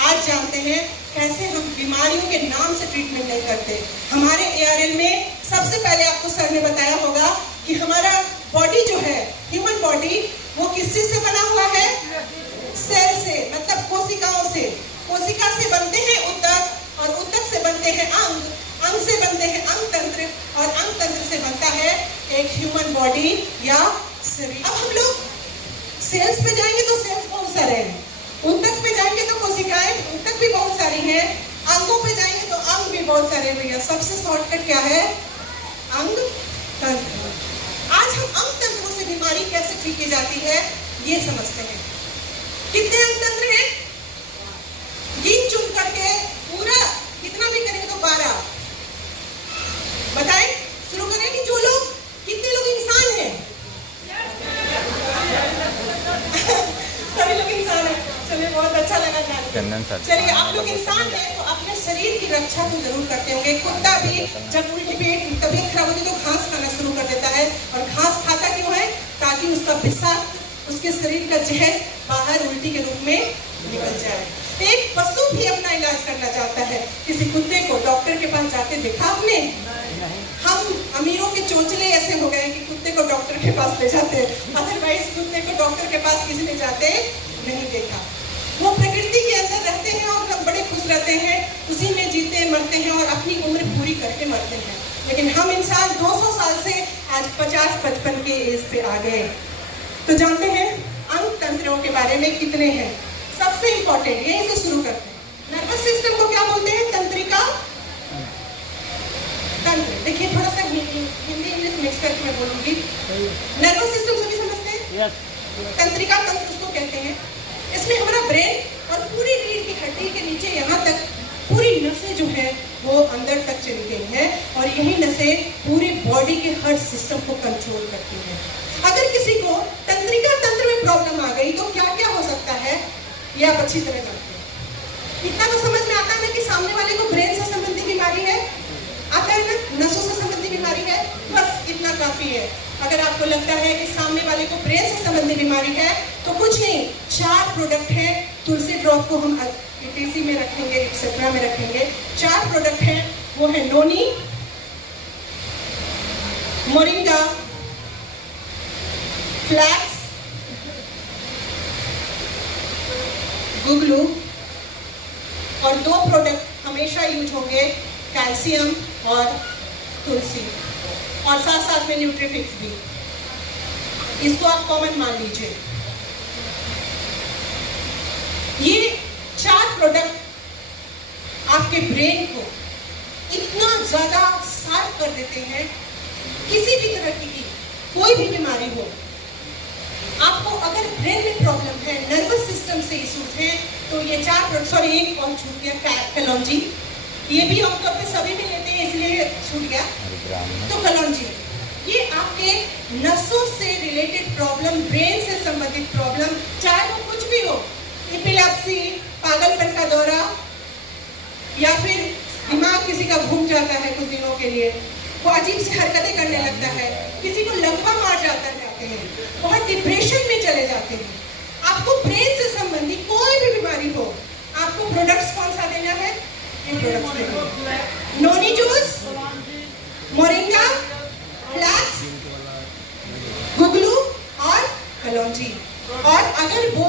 आज जानते हैं कैसे हम बीमारियों के नाम से ट्रीटमेंट नहीं करते। हमारे ARL में सबसे पहले आपको सर ने बताया होगा कि हमारा बॉडी जो है, ह्यूमन बॉडी, वो किस चीज से बना हुआ है? सेल से, मतलब कोशिकाओं से। कोशिका से बनते हैं उतक, और उतक से बनते हैं अंग, अंग से बनते हैं अंग तंत्र, और अंग तंत्र से बनता है एक ह्यूमन बॉडी या शरीर। अब हम लोग सेल्स पे जाएंगे तो सेल्स बहुत सारे हैं, उतक पे जाएंगे तो कोशिकाएं, उतक भी बहुत सारी हैं, अंगों पे जाएंगे तो अंग भी बहुत सारे भैया। सबसे शॉर्टकट क्या है? अंग तंत्र। आज हम अंग तंत्रों से बीमारी कैसे ठीक की जाती है ये समझते हैं। कितने अंग तंत्र हैं? गिन चुन करके पूरा कितना भी करेंगे तो 12 बताएं, शुरू करें कि जो लोग, कितने लोग इंसान हैं? सभी लोग इंसान हैं। चलिए, बहुत अच्छा लगा जानकर। चलिए, आप लोग इंसान हैं तो अपने शरीर की रक्षा तो जरूर करते होंगे। कुत्ता भी जब उल्टी पेट तबीयत खराब होती है तो घास खाना शुरू कर देता है, और घास खाता क्यों है? ताकि उसका विषाक्त, उसके शरीर का जहर बाहर उल्टी के रूप में निकल जाए। एक पशु भी अपना इलाज करना चाहता है। किसी कुत्ते को डॉक्टर के पास जाते देखा आपने? हम अमीरों के चोंचले ऐसे हो गए कि कुत्ते को डॉक्टर के पास ले जाते हैं, अदरवाइज कुत्ते को डॉक्टर के पास किसी ने जाते नहीं देखा। करते हैं और अपनी उम्र पूरी करके मरते हैं, लेकिन हम इंसान 200 साल से आज 50-55 के एज पे आ गए। तो जानते हैं अंग तंत्रों के बारे में कितने हैं? सबसे इंपॉर्टेंट यहीं से शुरू करते हैं। नर्वस सिस्टम को क्या बोलते हैं? तंत्रिका तंत्र। देखिए थोड़ा सा हिंदी इंग्लिश मिक्स करके मैं बोलूंगी। नर्वस सिस्टम सभी समझते हैं? यस। तंत्रिका तंत्र उसको कहते हैं। इसमें हमारा ब्रेन और पूरी रीढ़ की हड्डी के नीचे यहाँ तक पूरी नसें जो है वो अंदर तक चली गई हैं और यही नसें पूरी बॉडी के हर सिस्टम को कंट्रोल करती हैं। अगर किसी को तंत्रिका तंत्र में प्रॉब्लम आ गई तो क्या क्या हो सकता है ये आप अच्छी तरह जानते हैं। इतना तो समझ में आता है ना कि सामने वाले को ब्रेन से संबंधित बीमारी है, आता है ना, नसों से संबंधित बीमारी है, बस इतना काफी है। अगर आपको लगता है कि सामने वाले को ब्रेन से संबंधित बीमारी है तो कुछ नहीं, 4 प्रोडक्ट हैं। तुलसी ड्रॉप को हम ईटीसी में रखेंगे, एक्सेट्रा में रखेंगे। 4 प्रोडक्ट हैं, वो है नोनी, मोरिंगा, फ्लैक्स, गुगलू और 2 प्रोडक्ट हमेशा यूज होंगे, कैल्शियम और तुलसी, और साथ साथ में न्यूट्रीफिक्स भी। इसको आप कॉमन मान लीजिए। ये 4 प्रोडक्ट आपके ब्रेन को इतना ज्यादा शार्प कर देते हैं, किसी भी तरह की कोई भी बीमारी हो, आपको अगर ब्रेन में प्रॉब्लम है, नर्वस सिस्टम से इश्यूज हैं, तो ये 4 प्रोडक्ट, सॉरी एक और छूट गया, कलौंजी, ये भी आमतौर पे सभी में लेते हैं इसलिए छूट गया, तो कलौंजी ये आपके नसों से रिलेटेड प्रॉब्लम, ब्रेन से संबंधित प्रॉब्लम, चाहे वो कुछ भी हो, एपिलेप्सी, पागलपन का दौरा, या फिर दिमाग किसी का घूम जाता है कुछ दिनों के लिए, वो अजीब सी हरकतें करने लगता है, किसी को लकवा मार जाते हैं, बहुत डिप्रेशन में चले जाते हैं। आपको ब्रेन से संबंधित कोई भी बीमारी हो, आपको प्रोडक्ट्स कौन सा देना है? ये प्रोडक्ट्स देना है। नोनी जूस, मोरिंगा, फ्लैक्स, गुगलू और कलौंजी। और अगर वो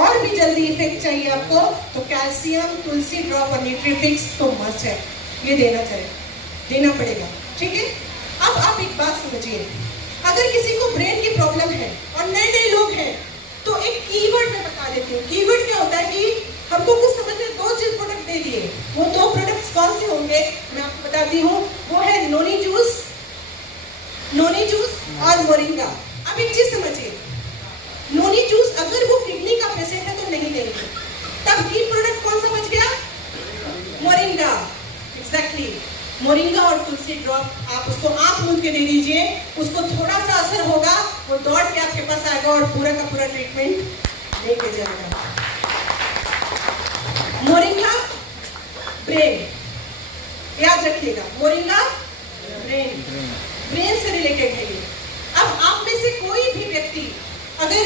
और भी जल्दी इफेक्ट चाहिए आपको तो कैल्शियम, तुलसी ड्रॉप और न्यूट्रीफिक्स तो मस्ट है, ये देना पड़ेगा, ठीक है। अब आप एक बात समझिए, अगर किसी को ब्रेन की प्रॉब्लम है और नए लोग हैं तो एक कीवर्ड मैं बता देती हूँ। कीवर्ड क्या होता है कि हमको कुछ समझ में 2 चीज प्रोडक्ट दे दिए, वो 2 प्रोडक्ट्स कौन से होंगे मैं आपको बताती हूँ। वो है नोनी जूस और मोरिंगा। अब एक चीज समझिए, नोनी जूस अगर वो किडनी का पेशेंट है तो नहीं देंगे, तब की प्रोडक्ट कौन सा बच गया? मोरिंगा। एग्जैक्टली, मोरिंगा और तुलसी ड्रॉप आप उसको आंख मूंद के दे दीजिए, उसको थोड़ा सा असर होगा, वो दौड़ के आपके पास आएगा और पूरा का पूरा ट्रीटमेंट लेके जाएगा। मोरिंगा ब्रेन, याद रखिएगा, मोरिंगा ब्रेन से रिलेटेड है ये। अब आप में से कोई भी व्यक्ति अगर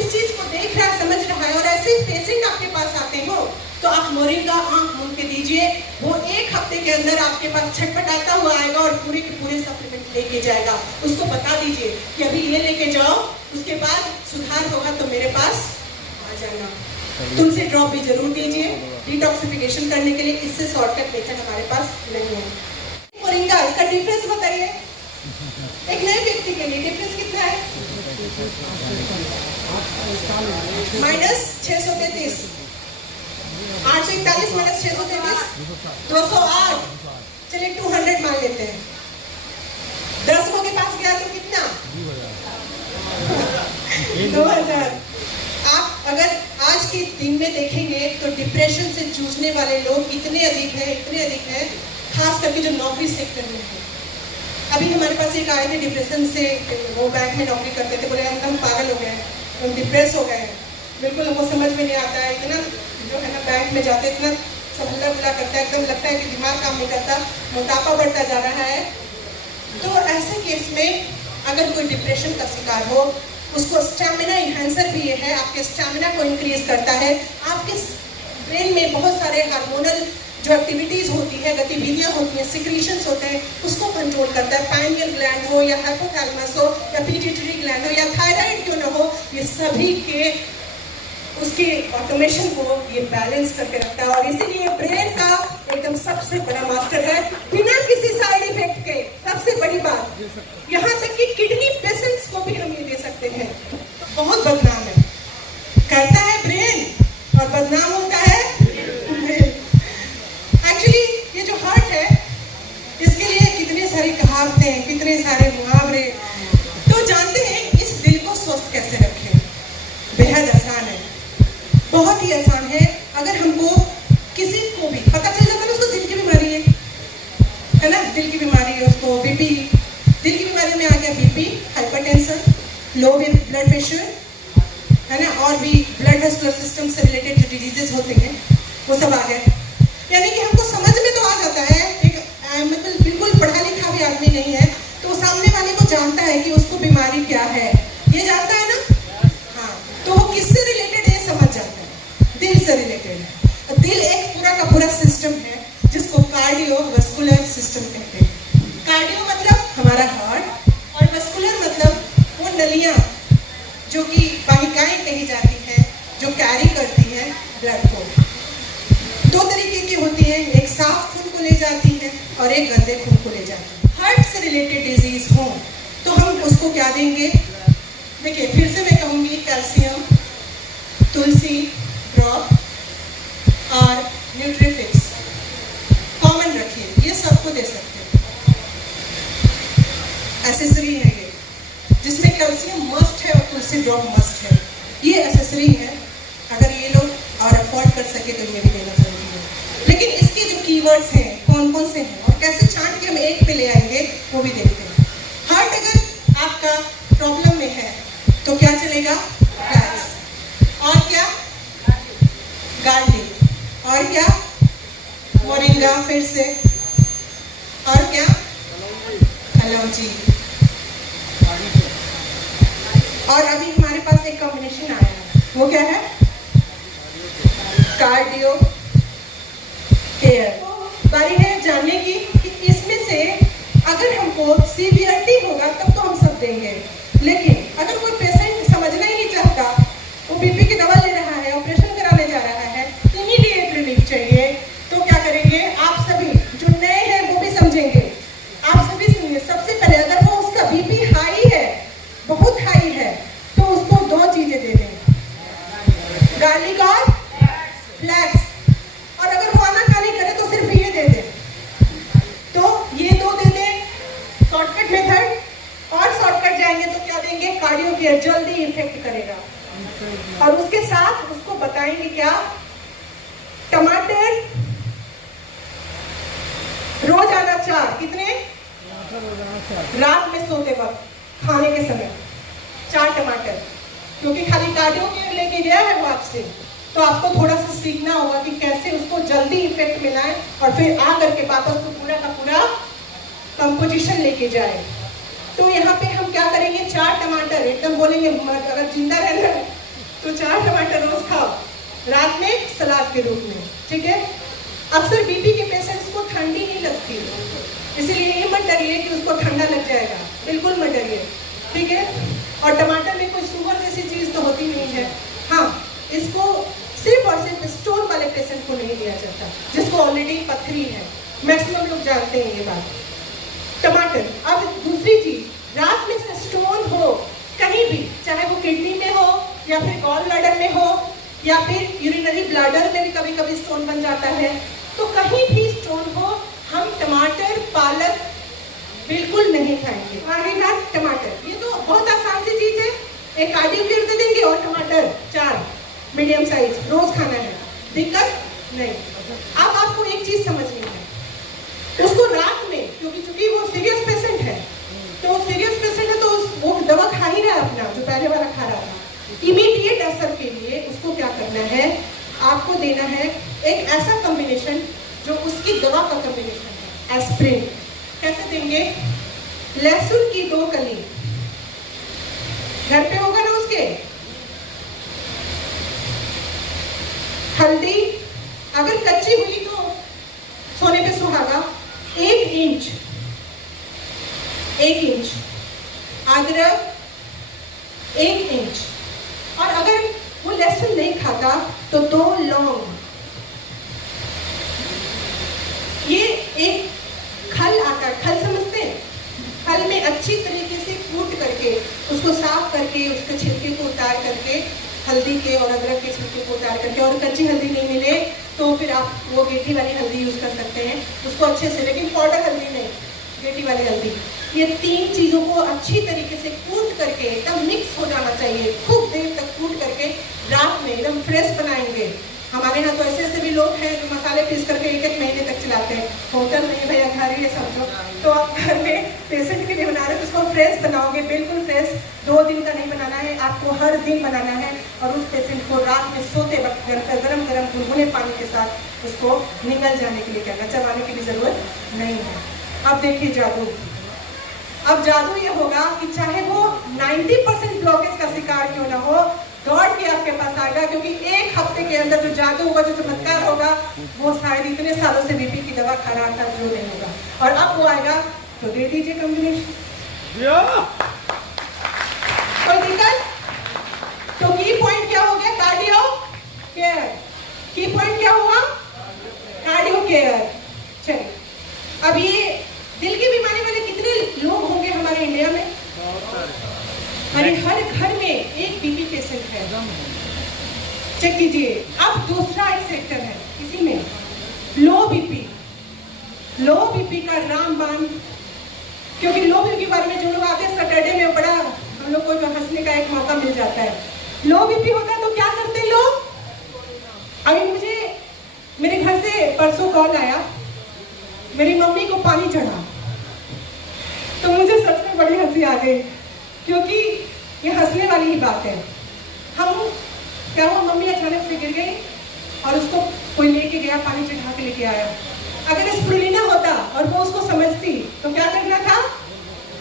इस चीज को देख रहा है, समझ रहा है और ऐसे पेशेंट आपके पास आते हो तो आप मोरिंगा आंख मूंद के दीजिए, वो 1 हफ्ते के अंदर आपके पास छटपटाता हुआ आएगा और पूरे के पूरे सप्लीमेंट लेके जाएगा। उसको बता दीजिए कि अभी ये लेके जाओ, उसके बाद सुधार होगा तो मेरे पास आ जाना। तुलसी ड्रॉप भी जरूर दीजिए डिटॉक्सिफिकेशन करने के लिए, इससे शॉर्टकट मेथड हमारे पास नहीं है। मोरिंगा, इसका डिफरेंस बताइए एक नए व्यक्ति के लिए, डिफरेंस कितना है? -633, 841 माइनस 633, 208। चलिए 200 मान लेते हैं। 10 के पास गया तो कितना? 2000। आप अगर आज के दिन में देखेंगे तो डिप्रेशन से जूझने वाले लोग इतने अधिक हैं, खास करके जो नौकरी सेक्टर में है। अभी हमारे पास एक आए थे डिप्रेशन से, वो बैंक में नौकरी करते थे, बोले हम पागल हो गए हैं, हम डिप्रेस हो गए हैं, बिल्कुल हमको समझ में नहीं आता है, इतना जो है ना बैंक में जाते इतना सब हल्ला बुला करता है, एकदम लगता है कि दिमाग काम नहीं करता, मोटापा बढ़ता जा रहा है। तो ऐसे केस में अगर कोई डिप्रेशन का शिकार हो, उसको स्टैमिना इन्हेंसर भी ये है, आपके स्टैमिना को इंक्रीज करता है। आपके ब्रेन में बहुत सारे हार्मोनल जो एक्टिविटीज होती है, गतिविधियां होती हैं, सिक्रीशंस होते हैं, उसको कंट्रोल करता है। पाइनियल ग्लैंड हो या हाइपोथैलेमस हो या पिट्यूटरी ग्लैंड हो या थायराइड क्यों ना हो, ये सभी के उसके ऑटोमेशन को ये बैलेंस करके रखता है। और इसीलिए ब्रेन का एकदम सबसे बड़ा मास्टर है, बिना किसी साइड इफेक्ट के। सबसे बड़ी बात, यहाँ तक कि किडनी पेशेंट्स को भी हम ये दे सकते हैं। बहुत बदनाम है, करता है ब्रेन और बदनाम होता है ब्रेन। एक्चुअली ये जो हार्ट है, इसके लिए कितने सारी कहावतें, कितने सारे मुहावरे। तो जानते हैं इस दिल को स्वस्थ कैसे रखें? बेहद आसान है, बहुत ही आसान है। अगर हमको किसी को भी पता चल जाता है उसको दिल की बीमारी है ना, दिल की बीमारी है, उसको बीपी, दिल की बीमारी में आ गया BP, hypertension, low blood pressure, है ना, और भी ब्लड वेस्कुलर सिस्टम से रिलेटेड जो डिजीजेस होते हैं वो सब आ गए। यानी कि हमको समझ में तो आ जाता है, एक मतलब बिल्कुल पढ़ा लिखा भी आदमी नहीं है तो सामने वाले को जानता है कि उसको बीमारी क्या है, ये जानता है ना। हाँ, तो वो किससे रिलेटेड है समझ जाता है, दिल से रिलेटेड है। दिल एक पूरा का पूरा सिस्टम है जिसको कार्डियोवैस्कुलर सिस्टम कहते हैं। कार्डियो मतलब हमारा हार्ट और वैस्कुलर मतलब वो नलियाँ जो कि वाहिकाएं कही जाती हैं, जो कैरी करती है ब्लड को। दो तरीके की होती है, एक साफ खून को ले जाती है और एक गंदे खून को ले जाती है। हार्ट से रिलेटेड डिजीज हो तो हम उसको क्या देंगे? देखिए फिर से मैं कहूँगी, कैल्शियम, तुलसी ड्रॉप और न्यूट्रीफिक्स कॉमन रखिए, ये सबको दे सकते हैं। एसेसरी है ये, जिसमें कैल्शियम मस्ट है और तुलसी ड्रॉप मस्ट है, ये एसेसरी है। अगर ये लोग और अफोर्ड कर सके तो ये भी देना जरूरी है। लेकिन इसके जो कीवर्ड्स हैं कौन कौन से हैं और कैसे छांट के हम एक पे ले आएंगे वो भी देखते हैं। हार्ट अगर आपका प्रॉब्लम में है तो क्या चलेगा? फ्लैक्स, और क्या? गार्लिक, और क्या? मोरिंगा, फिर से, और क्या? कलौंजी। और अभी हमारे पास एक कॉम्बिनेशन आया है, वो क्या है? Cardio care. तो बारी है जानने की कि इसमें से अगर हमको सीवियरिटी होगा तब तो हम सब देंगे, लेकिन अगर कोई पेशेंट समझना ही नहीं चाहता, वो बीपी की दवा ले रहा है, ऑपरेशन कराने जा रहा है, इमीडिएट रिलीफ चाहिए, तो क्या करेंगे? आप सभी जो नए हैं वो भी समझेंगे, आप सभी सुनिए। सबसे पहले अगर वो उसका बीपी हाई है, बहुत हाई है, तो उसको दो चीजें दे दें, गार्लिक और फ्लैक्स। और अगर वो आना खाने करे तो सिर्फ ये दे दें, तो ये दो दे दें, शॉर्टकट मेथड। और शॉर्टकट जाएंगे तो क्या देंगे? कार्डियो केयर, जल्दी इफेक्ट करेगा। और उसके साथ उसको बताएंगे क्या? टमाटर रोजाना 4, कितने? रात में सोते वक्त खाने के समय 4 टमाटर, क्योंकि खाली कार्डियो केयर लेके गया है वो आपसे, तो आपको थोड़ा सा सीखना होगा कि कैसे उसको जल्दी इफेक्ट मिलाएं और फिर आ करके वापस तो पूरा का पूरा कंपोजिशन लेके जाए। तो यहाँ पे हम क्या करेंगे? 4 टमाटर एकदम बोलेंगे, अगर जिंदा रहना है तो 4 टमाटर रोज खाओ, रात में सलाद के रूप में, ठीक है? अक्सर बीपी के पेशेंट्स को ठंडी नहीं लगती, इसीलिए ये मत डरिए कि उसको ठंडा लग जाएगा, बिल्कुल मत डरिए, ठीक है? और टमाटर में कोई शुगर जैसी चीज तो होती नहीं है। हाँ, इसको सिर्फ और सिर्फ स्टोन वाले पेशेंट को नहीं दिया जाता, जिसको ऑलरेडी पथरी है, मैक्सिमम लोग जानते हैं ये बात। टमाटर। अब दूसरी चीज, रात में से स्टोन हो कहीं भी, चाहे वो किडनी में हो या फिर गॉल ब्लैडर में हो या फिर यूरिनरी ब्लैडर में भी कभी कभी स्टोन बन जाता है, तो कहीं भी स्टोन हो, हम टमाटर, पालक बिल्कुल नहीं खाएंगे। आगे बात टमाटर, ये तो बहुत आसान सी चीज है, एक कार्डियो केयर दे देंगे और टमाटर 4 मीडियम साइज रोज खाना है, दिक्कत नहीं। अब आपको एक चीज समझनी है, उसको रात में, क्योंकि चूंकि वो सीरियस पेशेंट है, तो सीरियस पेशेंट है तो वो दवा खा ही रहा है अपना, जो पहले वाला खा रहा था। इमीडिएट असर के लिए उसको क्या करना है? आपको देना है एक ऐसा कॉम्बिनेशन जो उसकी दवा का कॉम्बिनेशन है, एस्प्रिन। कैसे देंगे? लहसुन की 2 कली, घर पे होगा ना उसके, हल्दी, अगर कच्ची हुई तो सोने पे सुहागा, 1 इंच अदरक, 1 इंच, और अगर वो लहसुन नहीं खाता तो 2 लौंग, एक खल आता है, खल समझते हैं? खल में अच्छी तरीके से कूट करके उसको साफ करके उसके छिलके को उतार करके हल्दी के और अदरक के छिलके को उतार करके, और कच्ची हल्दी नहीं मिले तो फिर आप वो गेठी वाली हल्दी यूज़ कर सकते हैं उसको अच्छे से, लेकिन पाउडर हल्दी नहीं, गेठी वाली हल्दी। ये 3 चीज़ों को अच्छी तरीके से कूट करके एकदम मिक्स हो जाना चाहिए, खूब देर तक कूट करके रात में एकदम फ्रेश बनाएंगे। हमारे यहाँ तो ऐसे ऐसे भी लोग हैं जो मसाले पीस करके 1-1 महीने तक चलाते हैं। होटल नहीं भैया, घर ही है समझो। तो आप घर में पेशेंट के लिए बना रहे हो तो उसको फ्रेश बनाओगे, बिल्कुल फ्रेश। 2 दिन का नहीं बनाना है, आपको हर दिन बनाना है। और उस पेशेंट को रात में सोते वक्त गरम गरम गुनगुने पानी के साथ उसको निगल जाने के लिए कहना, चबाने की भी जरूरत नहीं है। अब देखिए जादू। अब जादू ये होगा कि चाहे वो 90% ब्लॉकेज का शिकार क्यों ना हो, दौड़ के आपके पास आएगा, क्योंकि 1 हफ्ते के अंदर जो जादू होगा, जो चमत्कार होगा, वो शायद इतने सालों से बीपी की दवा खा रहा था जो नहीं होगा। और अब वो आएगा तो दे दीजिए कॉम्बिनेशन। कोई दिक्कत? तो की पॉइंट क्या हो गया? Cardio care. की पॉइंट क्या हुआ? Cardio care. चलिए, अब ये दिल की बीमारी वाले कितने लोग होंगे हमारे इंडिया में? अरे हर घर में एक बीपी पेशेंट है। चेक कीजिए। अब दूसरा एक सेक्टर है इसी में, लो बीपी। लो बीपी का रामबाण, क्योंकि लो बीपी के बारे में जो लोग आते हैं सैटरडे में बड़ा हम लोग को हंसने का एक मौका मिल जाता है। लो बीपी होता है तो क्या करते हैं लोग? अभी मुझे मेरे घर से परसों कॉल आया, मेरी मम्मी को पानी चढ़ा, तो मुझे सच में बड़ी हंसी आ गई, क्योंकि ये हंसने वाली ही बात है। हम क्या हुआ, मम्मी अचानक से गिर गई और उसको कोई लेके गया, पानी चढ़ा के लेके आया। अगर स्प्रुलिना होता और वो उसको समझती तो क्या करना था?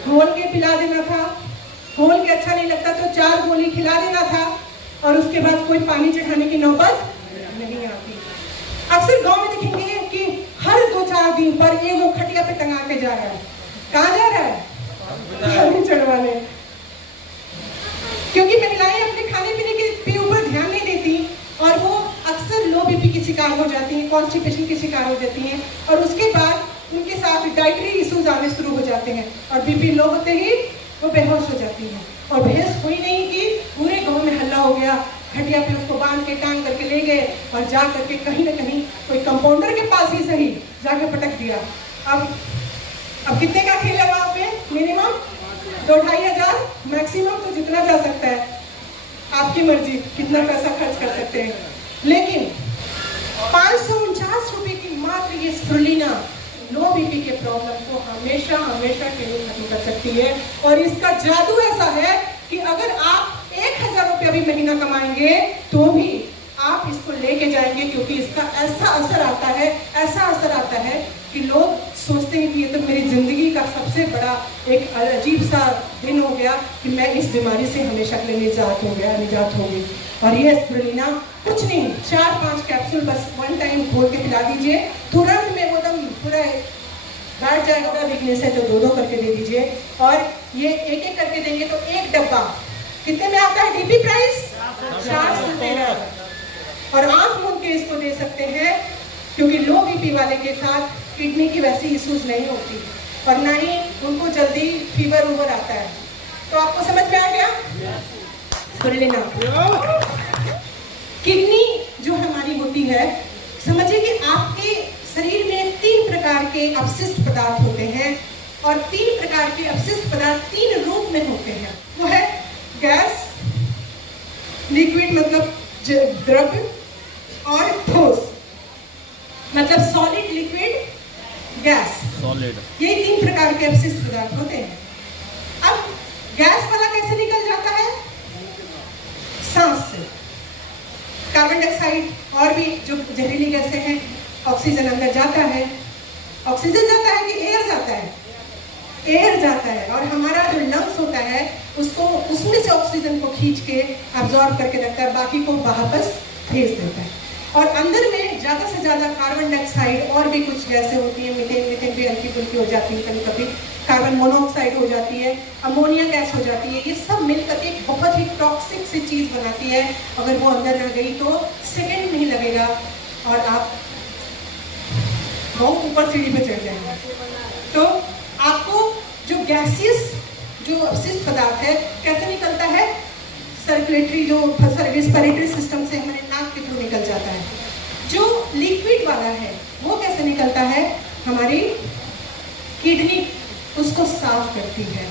घोल के पिला देना था। घोल के अच्छा नहीं लगता तो 4 गोली खिला देना था, और उसके बाद कोई पानी चढ़ाने की नौबत नहीं आती। अक्सर गांव में देखेंगे कि हर 2-4 दिन पर ये वो खटिया पे टंगा के जा रहा है। कहाँ जा रहा है? पानी चढ़वाने। क्योंकि महिलाएं अपने खाने पीने के ऊपर ध्यान नहीं देती और वो अक्सर लो बीपी की शिकार हो जाती हैं, कॉन्स्टिपेशन की शिकार हो जाती हैं, और उसके बाद उनके साथ डाइटरी इश्यूज आने शुरू हो जाते हैं, और बीपी लो होते ही वो बेहोश हो जाती हैं। और बेहोश हुई नहीं कि पूरे गांव में हल्ला हो गया, खटिया पे उसको बांध के टांग करके ले गए और जा करके कहीं ना कहीं कोई कंपाउंडर के पास ही सही जाके पटक दिया। अब कितने का खेल है वहाँ पे? मिनिमम 2-2.5 हज़ार, मैक्सिमम तो जितना जा सकता है, आपकी मर्जी कितना पैसा खर्च कर सकते हैं। लेकिन 549 रुपए की मात्र ये स्प्रुलिना लो बीपी के प्रॉब्लम को हमेशा हमेशा के लिए खत्म कर सकती है। और इसका जादू ऐसा है कि अगर आप 1,000 रुपया भी महीना कमाएंगे तो भी आप इसको लेके जाएंगे, क्योंकि इसका ऐसा असर आता है कि लोग सोचते हैं कि ये तो मेरी जिंदगी का सबसे बड़ा एक अजीब सा दिन हो गया कि मैं इस बीमारी से हमेशा के लिए निजात होगी। और ये स्प्रुलिना कुछ नहीं, 4-5 कैप्सूल बस 1 टाइम घोल के पिला दीजिए, तुरंत में वो एकदम पूरा बैठ जाएगा। अगर वीकनेस है तो 2-2 करके दे दीजिए, और ये 1-1 करके देंगे तो 1 डब्बा कितने में आता है? DP price 413। और आंख मूंद के इसको दे सकते हैं, क्योंकि लो बीपी वाले के साथ किडनी की वैसी इश्यूज नहीं होती और ना ही उनको जल्दी फीवर उवर आता है। तो आपको समझ में आ गया? स्प्रुलिना किडनी जो हमारी होती है, समझिए कि आपके शरीर में 3 प्रकार के अपशिष्ट पदार्थ होते हैं, और 3 प्रकार के अपशिष्ट पदार्थ 3 रूप में होते हैं। वो है गैस, लिक्विड मतलब द्रव, और ठोस मतलब सॉलिड, लिक्विड, गैस। सॉलिड, ये 3 प्रकार के अपशिष्ट पदार्थ होते हैं। अब गैस वाला कैसे निकल जाता है? सांस से। कार्बन डाइऑक्साइड और भी जो जहरीली गैसें हैं, ऑक्सीजन अंदर जाता है। ऑक्सीजन जाता है कि एयर जाता है? एयर जाता है, और हमारा जो लंग्स होता है उसको उसमें से ऑक्सीजन को खींच के अब्जॉर्ब करके रखता है, बाकी को वापस भेज देता है। और अंदर में ज़्यादा से ज़्यादा कार्बन डाइऑक्साइड और भी कुछ गैसें होती हैं, मीथेन भी हल्की फुल्की हो जाती है, कभी कभी कार्बन मोनोऑक्साइड हो जाती है, अमोनिया गैस हो जाती है। ये सब मिलकर एक बहुत ही टॉक्सिक सी चीज़ बनाती है। अगर वो अंदर न गई तो सेकेंड नहीं लगेगा और आप बहुत ऊपर सीढ़ी पे चढ़ जाएंगे। तो आपको जो गैसियस जो अपशिष्ट पदार्थ है कैसे निकलता है, सर्कुलेटरी जो रेस्पिरेटरी सिस्टम से हमारे नाक के थ्रू निकल जाता है। जो लिक्विड वाला है वो कैसे निकलता है, हमारी किडनी उसको साफ करती है।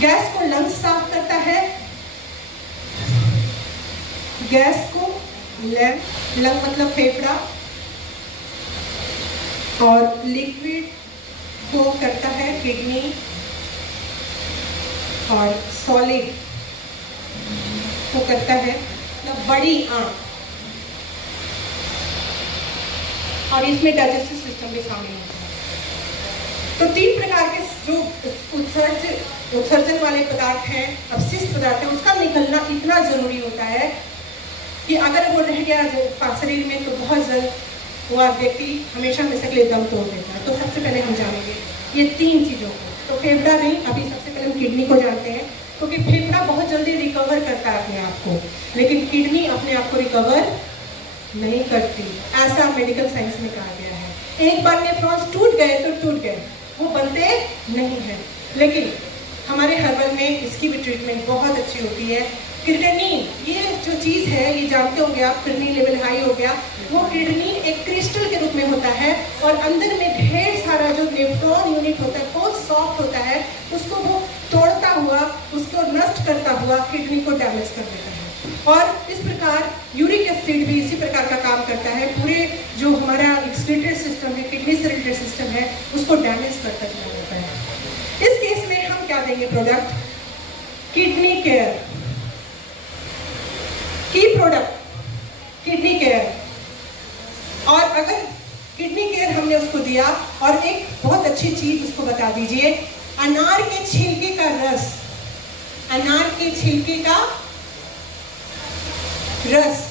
गैस को लंग्स साफ करता है, गैस को लंग मतलब फेफड़ा, और लिक्विड को करता है किडनी, और सॉलिड को करता है मतलब बड़ी आंत, और इसमें डाइजेस्टिव सिस्टम भी शामिल होता है। तो 3 प्रकार के जो उत्सर्जन वाले पदार्थ हैं, अपशिष्ट पदार्थ है, उसका निकलना इतना जरूरी होता है कि अगर वो रह गया शरीर में तो बहुत जल्द वो व्यक्ति हमेशा हमेशा के लिए दम तोड़ देता है। तो सबसे पहले हम जानेंगे ये 3 चीज़ों को। तो फेफड़ा नहीं, अभी सबसे पहले हम किडनी को जानते हैं, क्योंकि फेफड़ा बहुत जल्दी रिकवर करता है अपने आप को, लेकिन किडनी अपने आप को रिकवर नहीं करती, ऐसा मेडिकल साइंस में कहा गया है। एक बार नेफ्रॉन्स टूट गए तो टूट गए, वो बनते नहीं हैं। लेकिन हमारे हर्बल में इसकी भी ट्रीटमेंट बहुत अच्छी होती है। किडनी ये जो चीज़ है, ये जानते होंगे आप, किडनी लेवल हाई हो गया, वो किडनी एक क्रिस्टल के रूप में होता है, और अंदर में ढेर सारा जो नेफ्रॉन यूनिट होता है बहुत सॉफ्ट होता है, उसको वो तोड़ता हुआ, उसको नष्ट करता हुआ किडनी को डैमेज कर देता है। और इस प्रकार यूरिक एसिड भी इसी प्रकार का काम करता है, पूरे जो हमारा एक्सक्रीटरी सिस्टम है, किडनी से रिलेटेड सिस्टम है, उसको डैमेज करता चला जाता है। इस केस में हम क्या देंगे प्रोडक्ट, किडनी केयर की प्रोडक्ट किडनी केयर। और अगर किडनी केयर हमने उसको दिया, और एक बहुत अच्छी चीज उसको बता दीजिए, अनार के छिलके का रस, अनार के छिलके का रस,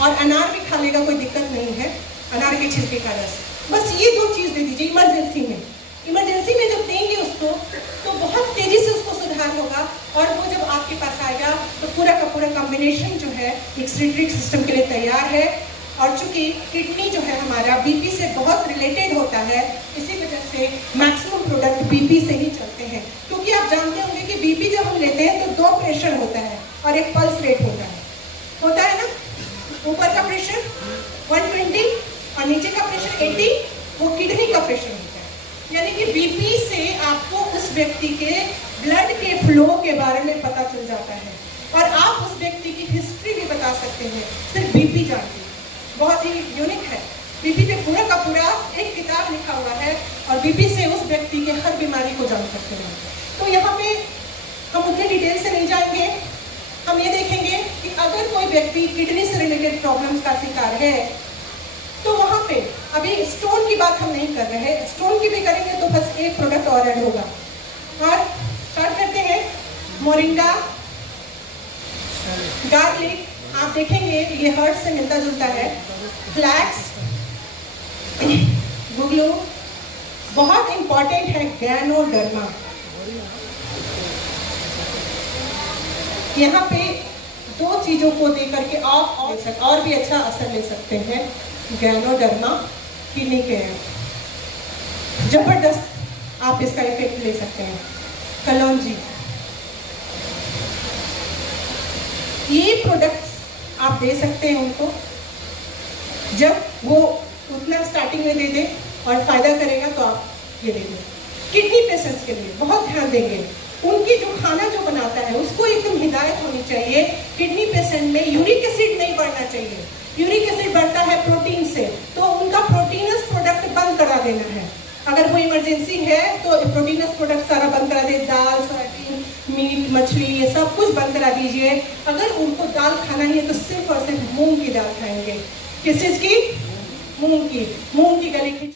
और अनार भी खा लेगा, कोई दिक्कत नहीं है, अनार के छिलके का रस, बस ये 2 चीज दे दीजिए इमरजेंसी में। इमरजेंसी में जब देंगे उसको तो बहुत तेजी से उसको सुधार होगा, और वो जब आपके पास आएगा तो पूरा का पूरा कॉम्बिनेशन जो है एक्सक्रीटरी सिस्टम के लिए तैयार है। और चूंकि किडनी जो है हमारा बीपी से बहुत रिलेटेड होता है, इसी वजह से मैक्सिमम प्रोडक्ट बीपी से ही चलते हैं, क्योंकि आप जानते होंगे कि बीपी जब हम लेते हैं तो 2 प्रेशर होता है और एक पल्स रेट होता है ना। ऊपर का प्रेशर 120 और नीचे का प्रेशर 80, वो किडनी का प्रेशर होता है। यानी कि बीपी से आपको उस व्यक्ति के ब्लड के फ्लो के बारे में पता चल जाता है, और आप उस व्यक्ति की हिस्ट्री भी बता सकते हैं सिर्फ बीपी जान के। बहुत ही यूनिक है, बीपी पे पूरा का पूरा एक किताब लिखा हुआ है, और बीपी से उस व्यक्ति के हर बीमारी को जान सकते हैं। तो यहाँ पे हम उतने डिटेल से नहीं जाएंगे, हम ये देखेंगे कि अगर कोई व्यक्ति किडनी से रिलेटेड प्रॉब्लम्स का शिकार है तो वहाँ पे अभी स्टोन की बात हम नहीं कर रहे हैं, स्टोन की भी करेंगे तो बस एक प्रोडक्ट और ऐड होगा। और स्टार्ट करते हैं, मोरिंगा, गार्लिक, आप देखेंगे ये हर्ट से मिलता जुलता है, फ्लैक्स, गुगलू, बहुत इंपॉर्टेंट है गैनोडर्मा। यहाँ पे 2 चीजों को देकर के आप और भी अच्छा असर ले सकते हैं। गैनोडर्मा किडनी केयर, जबरदस्त आप इसका इफेक्ट ले सकते हैं। कलौंजी, ये प्रोडक्ट्स आप दे सकते हैं उनको, जब वो उतना स्टार्टिंग में दे दे और फायदा करेगा तो आप ये दे दें। किडनी पेशेंट्स के लिए बहुत ध्यान देंगे, उनकी जो खाना जो बनाता है उसको एकदम हिदायत होनी चाहिए। किडनी पेशेंट में यूरिक एसिड नहीं बढ़ना चाहिए, यूरिक एसिड बढ़ता है प्रोटीन से, तो उनका प्रोटीनस प्रोडक्ट बंद करा देना है। अगर वो इमरजेंसी है तो प्रोटीनस प्रोडक्ट सारा बंद करा दे, दाल, सोयाबीन, मीट, मछली, ये सब कुछ बंद करा दीजिए। अगर उनको दाल खाना ही है तो सिर्फ और सिर्फ मूंग की दाल खाएंगे। किस चीज की? मूंग की गली की।